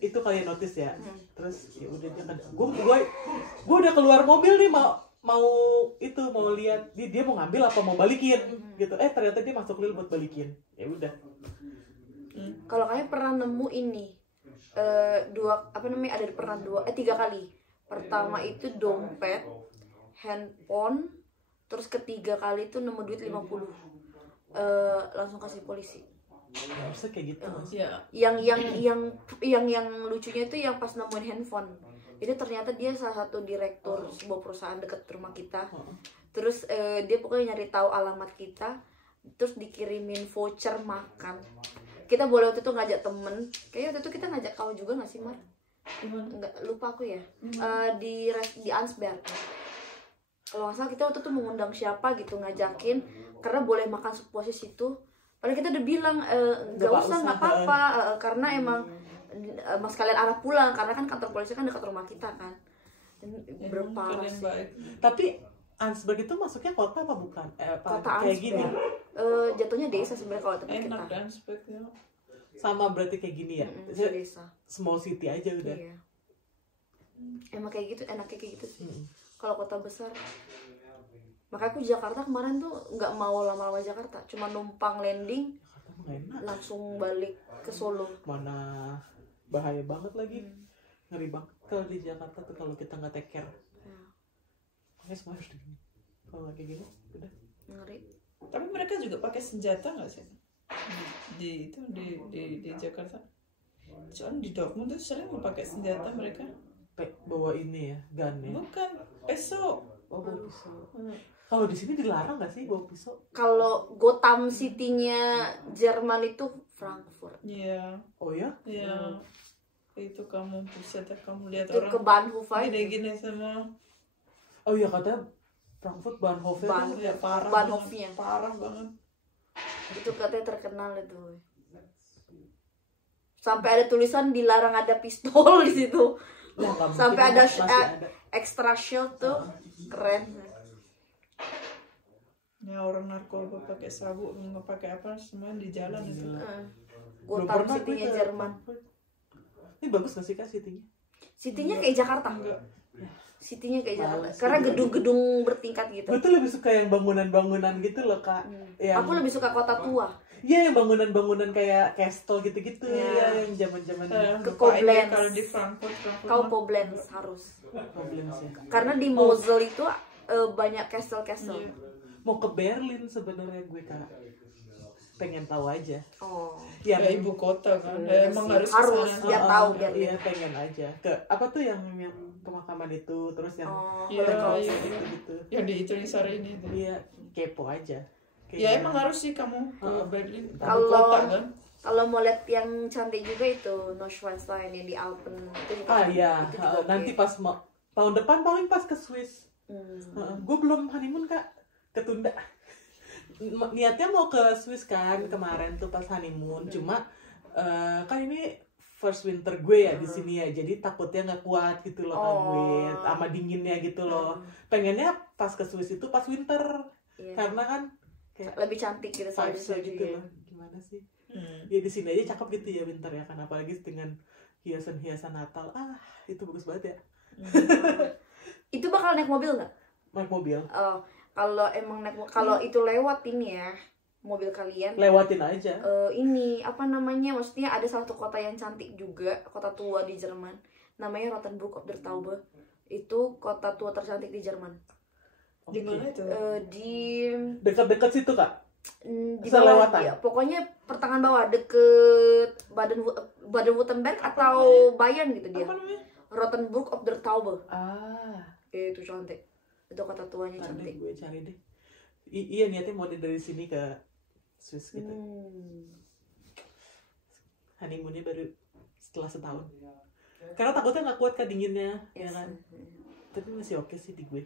itu kalian notice ya. Terus ya udah dia gue udah keluar mobil nih mau lihat dia mau ngambil apa mau balikin gitu. Ternyata dia masuk Lille buat balikin. Ya udah. Kalau kalian pernah nemu ini 3 kali Pertama itu dompet, handphone, terus ketiga kali itu nemu duit 50. Langsung kasih polisi. Harusnya kayak gitu Mas. Ya. Yang lucunya itu yang pas nemuin handphone. Itu ternyata dia salah satu direktur sebuah perusahaan dekat rumah kita. Terus dia pokoknya nyari tahu alamat kita, terus dikirimin voucher makan. Kita boleh waktu itu ngajak temen, kayaknya waktu itu kita ngajak kau juga nggak sih Mar? Nggak, lupa aku ya. Di Ansberg. Kalau nggak salah kita waktu itu mengundang siapa gitu, ngajakin karena boleh makan sepuasnya situ. Padahal kita udah bilang nggak usah, nggak apa-apa, karena emang mas kalian arah pulang, karena kan kantor polisi kan dekat rumah kita kan. Berparah Kalian sih. baik. Tapi Ansberg itu masuknya kota apa bukan? Kota kayak gini. Ansberg. Jatuhnya desa sebenarnya kalau tempat kita. Enak dan speknya. Sama berarti kayak gini ya. Desa. Small city aja udah. Iya. Emang kayak gitu, enaknya kayak gitu sih. Kalau kota besar. Makanya aku Jakarta kemarin tuh nggak mau lama-lama Jakarta, cuma numpang landing, Jakarta mah nggak enak. langsung balik ke Solo. Mana bahaya banget lagi. Ngeri banget kalau di Jakarta tuh kalau kita nggak take care. Makanya semua harus begini. Kalau nggak kayak gini, udah. Ngeri. Tapi mereka juga pakai senjata nggak sih? Di Jakarta. Soalnya di Dortmund tuh sering pakai senjata mereka. Bawa ini ya, gun ya. Bukan pisau. Oh, bawa pisau. Kalau di sini dilarang nggak sih bawa pisau? Kalau Gotham City-nya Jerman itu Frankfurt. Iya. Oh ya? Iya. Itu kamu buset ya, kamu lihat Itu ke orang Bahnhof aja. gini-gini sama Oh iya katanya Frankfurt Bahnhof itu ya parah. Bahnhofnya. Banget. Parah banget. Itu katanya terkenal itu. Sampai ada tulisan dilarang ada pistol di situ. Lah, nggak mungkin, Sampai ada masih ada. extra shield tuh. Keren. Ya orang narkoba pakai sabuk, nggak pakai apa, semua di jalan itu. Belum Gotham pernah City-nya gue ke Jerman. Frankfurt. Ini bagus nggak sih Kak city-nya? City-nya kayak Jakarta. Enggak. City-nya kayak Jakarta. Males Karena gitu. gedung-gedung bertingkat gitu. Gue tuh lebih suka yang bangunan-bangunan gitu loh Kak. Yang, Aku lebih suka kota tua. Iya yang bangunan-bangunan kayak castle gitu-gitu Iya. ya yang zaman-zaman Ke Lupain deh Koblenz. kalau di Frankfurt Kau mah. Koblenz harus. problem sih. Karena di Mosel itu banyak castle-castle. Mau ke Berlin sebenarnya gue Kak. Pengen tahu aja. Oh. Ya Yang ibu kota kan. Iya Emang sih, harus harus kesana. biar tahu biar Iya pengen aja. Ke apa tuh yang pemakaman itu terus yang Oh, Iya, Holocaust. iya. gitu-gitu. Yang di Itulisari ini. Iya kepo aja. Ya emang harus sih kamu ke Berlin. Ibu Kalau kota kan. kalau mau lihat yang cantik juga itu Neuschwanstein yang di Alpen itu juga. Ah iya, itu juga oke. nanti pas tahun depan paling pas ke Swiss. Hmm. Gue belum honeymoon Kak, ketunda. Niatnya mau ke Swiss kan kemarin tuh pas honeymoon, cuma kan ini first winter gue ya di sini ya, jadi takutnya nggak kuat gitu loh kan gue, sama dinginnya gitu loh. Pengennya pas ke Swiss itu pas winter, Iya. karena kan kayak Lebih cantik gitu vibes-nya salju-salju gitu ya. loh. Gimana sih? Ya di sini aja cakep gitu ya winter ya kan, apalagi dengan hiasan-hiasan Natal. Itu bagus banget ya. Itu bakal naik mobil nggak? Naik mobil. Oh, kalau emang kalau itu lewat ini ya mobil kalian. Lewatin aja. Ini apa namanya? Maksudnya ada salah satu kota yang cantik juga, kota tua di Jerman. Namanya Rothenburg auf der Taube. Itu kota tua tercantik di Jerman. Di mana itu? Di Dekat-dekat situ Kak. di bawah Selewatan. ya, pokoknya pertengahan bawah deket Baden-Württemberg atau Bayern gitu dia. Apa namanya? Rothenburg auf der Taube. Itu Itu cantik. Itu kota tuanya Ntar deh cantik. gue cari deh. Iya niatnya mau dari sini ke Swiss gitu. Honeymoonnya baru setelah setahun. Karena takutnya nggak kuat kan dinginnya, ya Yes. kan. Tapi masih oke sih di gue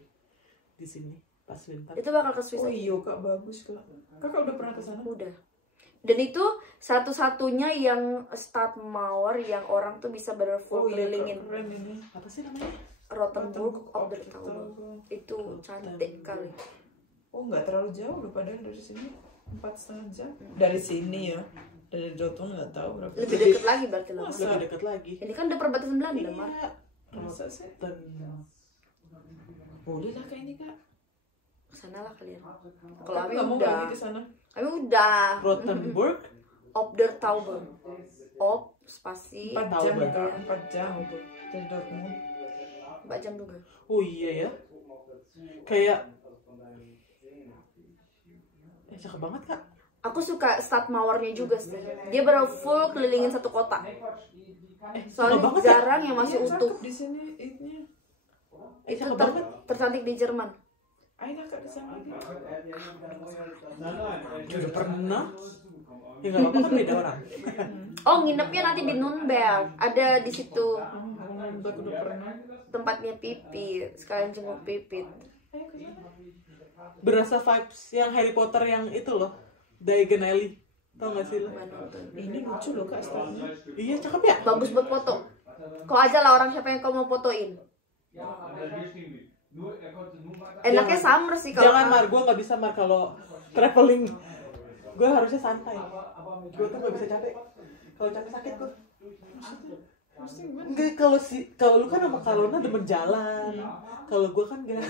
di sini pas winter. Itu bakal ke Swiss Oh aja. iya Kak, bagus Kak. Kakak udah pernah ke sana? Udah. Dan itu satu-satunya yang Stadtmauer yang orang tuh bisa bener full kelilingin. Kak, keren ini. Apa sih namanya? Rothenburg auf der Taube. Itu cantik kali. Oh nggak terlalu jauh loh padahal dari sini 4,5 jam. Dari sini ya. Dari Dortmund nggak tahu berapa. Lebih deket lagi berarti loh. Masa? Lebih dekat lagi. Ini kan udah perbatasan Belanda, Iya. Mar. Masa sih? Dan Boleh lah kayak ini Kak. Kesana lah kalian. Kalau Kalau Ami nggak mau udah. lagi ke sana. Ami udah. Rothenburg Auf der Taube. Auf spasi 4 Tahu jam betul. Kak, 4 jam dari Dortmund. 4 jam juga. Oh iya ya. Kayak cakep banget kak. Aku suka Stadmauernya juga sih. Dia baru full kelilingin satu kota. Soalnya banget ya? jarang yang masih Iya, utuh. cakep di sini ini. Itu cakep banget. tercantik di Jerman. Ayo kak di sana. Udah pernah. Ya nggak apa-apa kan beda orang. Oh, nginepnya nanti di Nürnberg. Ada di situ Aku udah pernah. tempatnya Pipit. Sekalian jenguk Pipit. Ayo ke sana. Berasa vibes yang Harry Potter yang itu loh, Diagon Alley. Tau gak sih lo? Ini lucu loh kak stylenya. Iya cakep ya. Bagus buat foto. Kau aja lah orang siapa yang kau mau fotoin. Enaknya summer sih kalau. Jangan Mar, gue nggak bisa Mar kalau traveling. Gue harusnya santai. Gue tuh nggak bisa capek. Kalau capek sakit gue. Enggak, kalau lu kan sama Kalona demen jalan. Kalau gue kan enggak.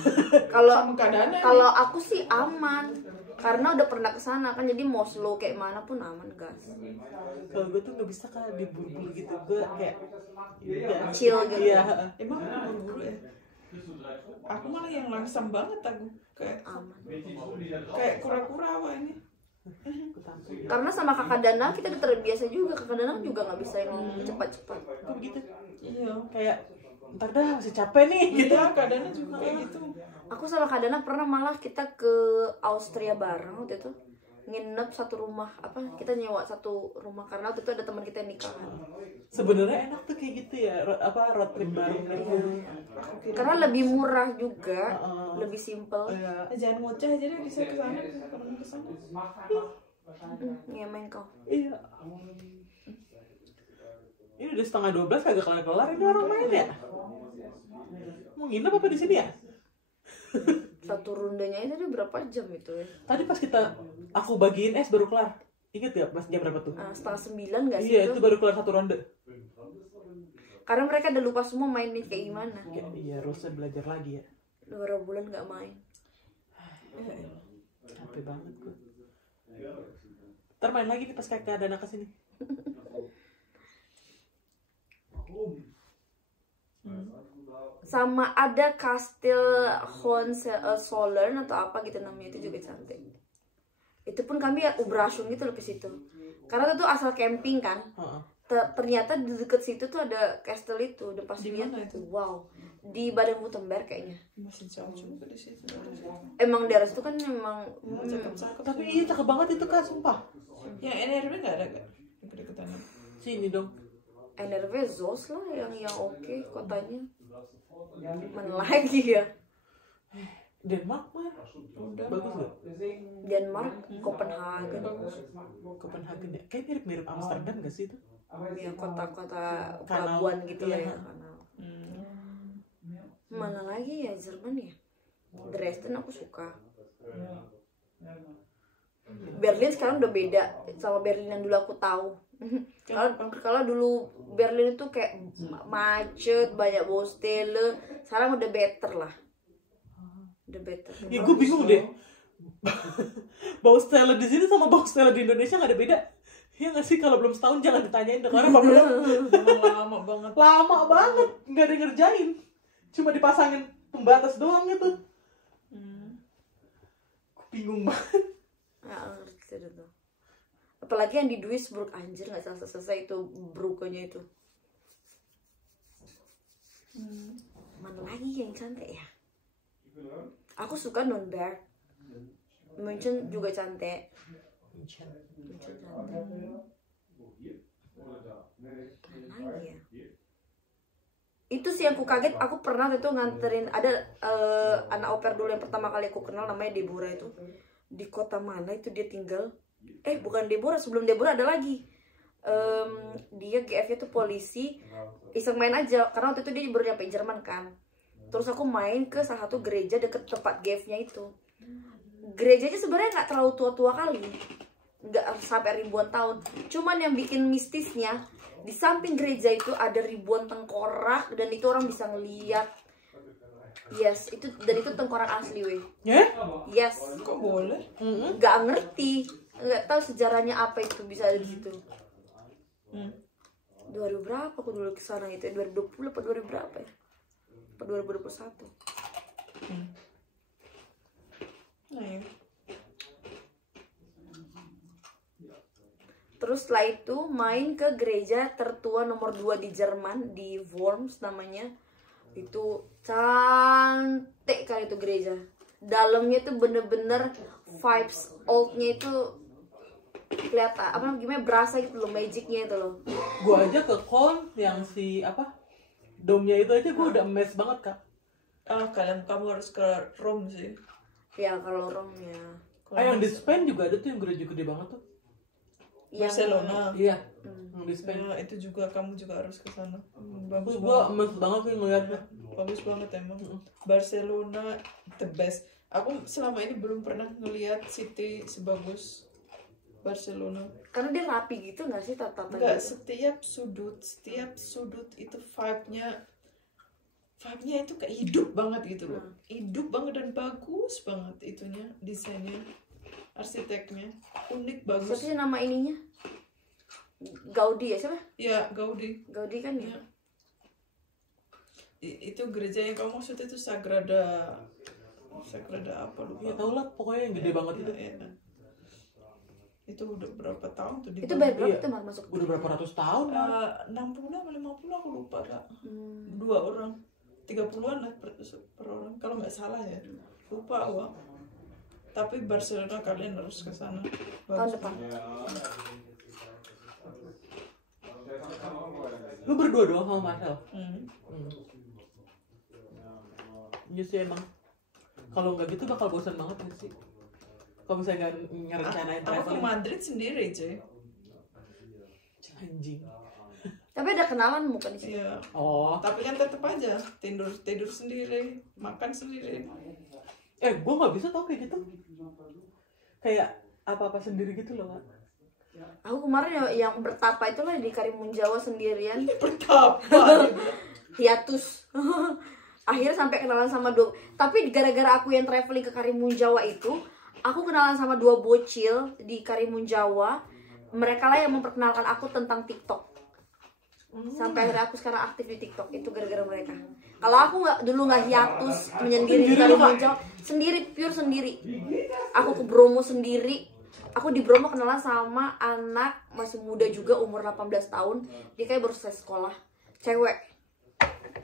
Kalau keadaannya kalau aku sih aman. Karena udah pernah kesana kan, jadi mau slow kayak mana pun aman gas. Kalau gue tuh nggak bisa kan diburu-buru gitu. Gue kayak Chill gitu. Iya. emang buru-buru ya. Aku malah yang langsam banget aku kayak Aman. kayak kura-kura apa ini. Karena sama kakak Dana kita udah terbiasa juga. Kakak Dana juga nggak bisa yang cepat-cepat. Gue begitu. Iya. Kayak ntar dah masih capek nih gitu. Iya keadaannya juga kayak gitu. Aku sama Kak Dana pernah malah kita ke Austria bareng waktu itu. Nginep satu rumah, kita nyewa satu rumah karena waktu itu ada teman kita yang nikah. Sebenarnya enak tuh kayak gitu ya, road trip bareng gitu. Karena lebih murah juga, lebih simple. Iya. Jangan ngoceh aja deh bisa ke sana kalau ke sana. Ngemeng kau. Iya. Ini udah setengah 12 kagak kelar-kelar ini orang main ya. Mau nginep apa di sini ya? Satu rundenya itu ada berapa jam itu ya? Tadi pas aku bagiin es baru kelar. Ingat ya pas jam berapa tuh? 8:30 nggak sih? Iya, itu baru kelar satu ronde. Karena mereka udah lupa semua mainnya kayak gimana. Iya, Rose belajar lagi ya. 2 bulan nggak main. Capek banget gue. Ntar main lagi nih pas kakak Dana kesini. Sama ada Kastil Hohenzollern atau apa gitu namanya, itu juga cantik. Itu pun kami ya Ubrasung gitu loh ke situ. Karena itu tuh asal camping kan. Ternyata di deket situ tuh ada kastil itu, udah pas Di lihat mana itu? wow, di Baden-Württemberg kayaknya. Masih jauh juga di situ. Emang daerah itu kan memang Cakep-cakep. Tapi iya cakep banget itu kak, sumpah. Yang NRW nggak ada kak? Yang kedekatan. Sini dong. NRW Zos lah yang oke kotanya. Mana lagi ya? Denmark mah. Bagus gak? Denmark, Copenhagen. Copenhagen ya. Kayak mirip-mirip Amsterdam gak sih itu? Ya kota-kota pelabuhan gitu lah ya, kanal. Mana lagi ya Jerman ya? Dresden aku suka. Berlin sekarang udah beda sama Berlin yang dulu aku tahu. Kalau dulu Berlin itu kayak macet, banyak baustelle. Sekarang udah better lah. Udah better. Ya gue bingung deh. Baustelle di sini sama baustelle di Indonesia nggak ada beda. Iya nggak sih, kalau belum setahun jangan ditanyain dong, karena belum Lama banget. lama banget nggak ada yang ngerjain, cuma dipasangin pembatas doang gitu. Bingung banget. Nggak ngerti itu. Apalagi yang di Duisburg, anjir nggak selesai itu Brugge-nya itu. Mana lagi yang cantik ya? Aku suka Nürnberg. München juga cantik. München cantik. Mana ya? Itu sih yang aku kaget. Aku pernah itu nganterin ada anak oper dulu yang pertama kali aku kenal, namanya Deborah itu. Di kota mana itu dia tinggal? Bukan Deborah, sebelum Deborah ada lagi. Dia GF-nya tuh polisi, iseng main aja karena waktu itu dia baru nyampe Jerman kan. Terus aku main ke salah satu gereja deket tempat GF-nya itu. Gerejanya sebenarnya nggak terlalu tua-tua kali, nggak sampai ribuan tahun. Cuman yang bikin mistisnya, di samping gereja itu ada ribuan tengkorak dan itu orang bisa ngeliat. Yes, itu dan itu tengkorak asli weh. Yes. Kok boleh? Nggak ngerti, nggak tahu sejarahnya apa itu bisa ada di situ. 2000 berapa aku dulu kesana itu? 2020 apa 2000 berapa ya? 2021. Nah ya. Terus setelah itu main ke gereja tertua nomor 2 di Jerman, di Worms namanya. Itu cantik kali itu gereja. Dalamnya tuh bener-bener vibes oldnya itu kelihatan, apa gimana, berasa gitu loh, magicnya itu loh. Gua aja ke Köln yang si apa domnya itu aja gua udah amazed banget kak. Kamu harus ke Rome sih. Ya kalau orangnya Yang di Spain juga ada tuh yang gereja gede banget tuh. Barcelona. Iya, yang di Spain. Nah, itu juga kamu juga harus ke sana. Bagus Terus gua banget. amazed banget sih ngeliatnya. Bagus banget emang. Barcelona the best. Aku selama ini belum pernah ngelihat city sebagus Barcelona. karena dia rapi gitu nggak sih tata-tata Enggak, gitu? setiap sudut itu vibe-nya itu kayak hidup banget gitu loh. Hidup banget dan bagus banget itunya, desainnya, arsiteknya, unik, Siapa bagus. sih nama ininya? Gaudi ya, siapa? Ya, Gaudi. Gaudi kan ya? Ya. Itu gereja yang kamu maksud itu Sagrada apa lupa. Ya tau lah, pokoknya yang gede banget itu. Ya. Itu udah berapa tahun tuh Itu bayar berapa Iya. tuh Mar, masuk? Udah berapa ratus tahun lah. 60 atau 50 aku lupa kak. Hmm. 2 orang 30-an lah per orang kalau nggak salah ya, lupa wah. Tapi Barcelona kalian harus ke sana. Tahun depan. Lu berdua doang sama Marcel? Hmm. Iya sih emang. Kalau nggak gitu bakal bosan banget gak sih? Kalau misalnya nggak ngerencanain Aku ke traveling. Madrid sendiri cuy. Anjing. Tapi ada kenalan bukan di sini? Iya. Oh. Tapi kan tetap aja tidur sendiri, makan sendiri. Gue nggak bisa tau kayak gitu. Kayak apa-apa sendiri gitu loh Kak. Aku kemarin yang bertapa itu lah di Karimun Jawa sendirian. Betapa. Hiatus. Akhirnya sampai kenalan sama tapi gara-gara aku yang traveling ke Karimun Jawa itu, aku kenalan sama 2 bocil di Karimun Jawa. Mereka lah yang memperkenalkan aku tentang TikTok. Sampai akhirnya aku sekarang aktif di TikTok itu gara-gara mereka. Kalau aku dulu nggak hiatus menyendiri di Karimun Jawa, sendiri, pure sendiri. Aku ke Bromo sendiri. Aku di Bromo kenalan sama anak masih muda juga, umur 18 tahun. Dia kayak baru selesai sekolah. Cewek.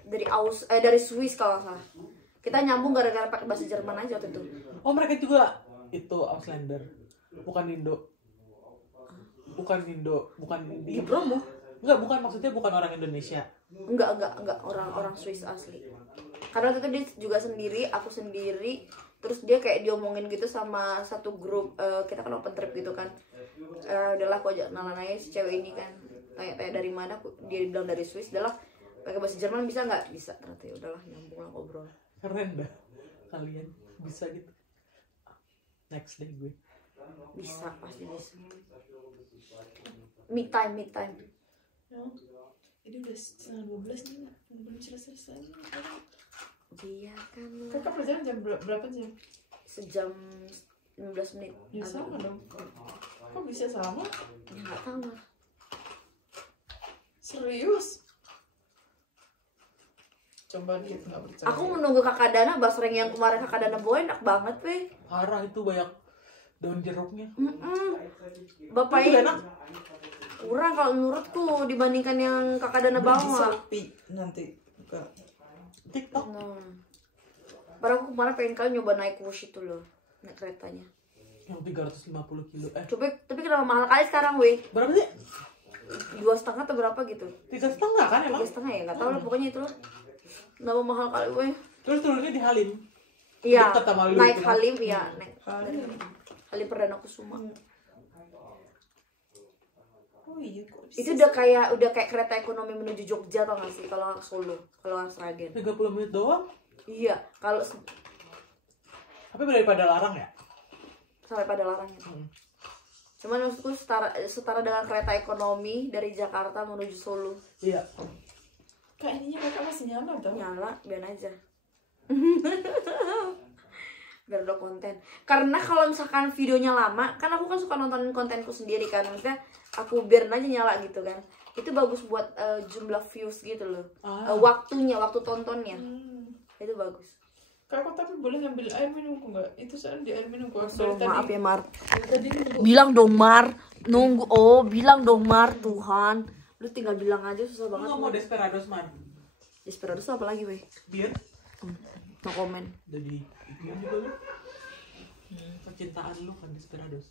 Dari Swiss kalau nggak salah. Kita nyambung gara-gara pakai bahasa Jerman aja waktu itu. Oh mereka juga itu Auslander. Bukan Indo. Bukan Di Bromo? Enggak, bukan, maksudnya bukan orang Indonesia. Enggak orang Swiss asli. Karena waktu itu dia juga sendiri, aku sendiri. Terus dia kayak diomongin gitu sama satu grup, kita kan open trip gitu kan. Udahlah aku ajak kenalan aja si cewek ini kan. Tanya-tanya dari mana, dia bilang dari Swiss. Udahlah pakai bahasa Jerman bisa nggak? Bisa, ternyata ya udahlah nyambung lah ngobrol. Keren dah kalian bisa gitu. Next day gue. Bisa, pasti bisa. Me time. Ya. Ini udah setengah 12 nih, belum selesai. Biarkanlah. Kakak perjalanan jam berapa jam? Sejam 15 menit. Ya sama dong. Kok bisa sama? Nggak tahu lah. Serius? Coba lihat, nggak percaya. Aku menunggu Kakak Dana, basreng yang kemarin Kakak Dana bawa enak banget, weh. Parah itu banyak daun jeruknya. Bapak Itu ini enak. kurang kalau menurutku dibandingkan yang Kakak Dana Beli bawa. Shopee nanti buka. TikTok. Nah, padahal aku kemarin pengen kali nyoba naik Wush itu loh, naik keretanya. Yang 350 kilo. Coba, tapi kenapa mahal kali sekarang, weh? Berapa sih? 2,5 atau berapa gitu? 3,5 kan emang? 3,5 ya, nggak tahu lah pokoknya itu loh. Kenapa mahal kali, weh? Terus turunnya di Halim. Iya, Dekat sama lu naik itu. Halim ya, naik Halim. Perdana Kusuma. Oh iya kok. Itu udah kayak kereta ekonomi menuju Jogja, tau gak sih? Kalau Solo, kalau Sragen. 30 menit doang. Iya, kalau Tapi daripada larang ya? sampai pada larangnya. Cuman maksudku setara dengan kereta ekonomi dari Jakarta menuju Solo. Iya. Kak ininya mereka masih nyala tau? Nyala, biar aja. Biar ada konten. Karena kalau misalkan videonya lama, kan aku kan suka nontonin kontenku sendiri kan. Maksudnya aku biarin aja nyala gitu kan. Itu bagus buat jumlah views gitu loh. Waktu tontonnya. Itu bagus. Kakak tapi boleh ngambil air minumku nggak? Itu soalnya di air minumku. So, maaf ya Mar. Tadi nunggu. Bilang dong Mar, nunggu. Oh, bilang dong Mar, Tuhan. Lu tinggal bilang aja, susah Lu banget. nggak mau Desperados man? Desperados apa lagi, weh? Biar No comment. jadi itu juga lu. Percintaan lu kan Desperados.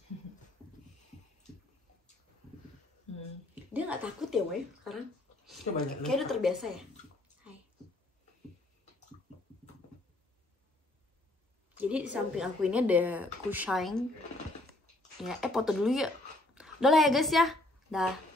Dia nggak takut ya, weh, sekarang? Coba aja lu. Kayak udah terbiasa ya. Hai. Jadi di samping aku ini ada Kushine. Ya, foto dulu yuk. Udah lah ya guys ya. Dah.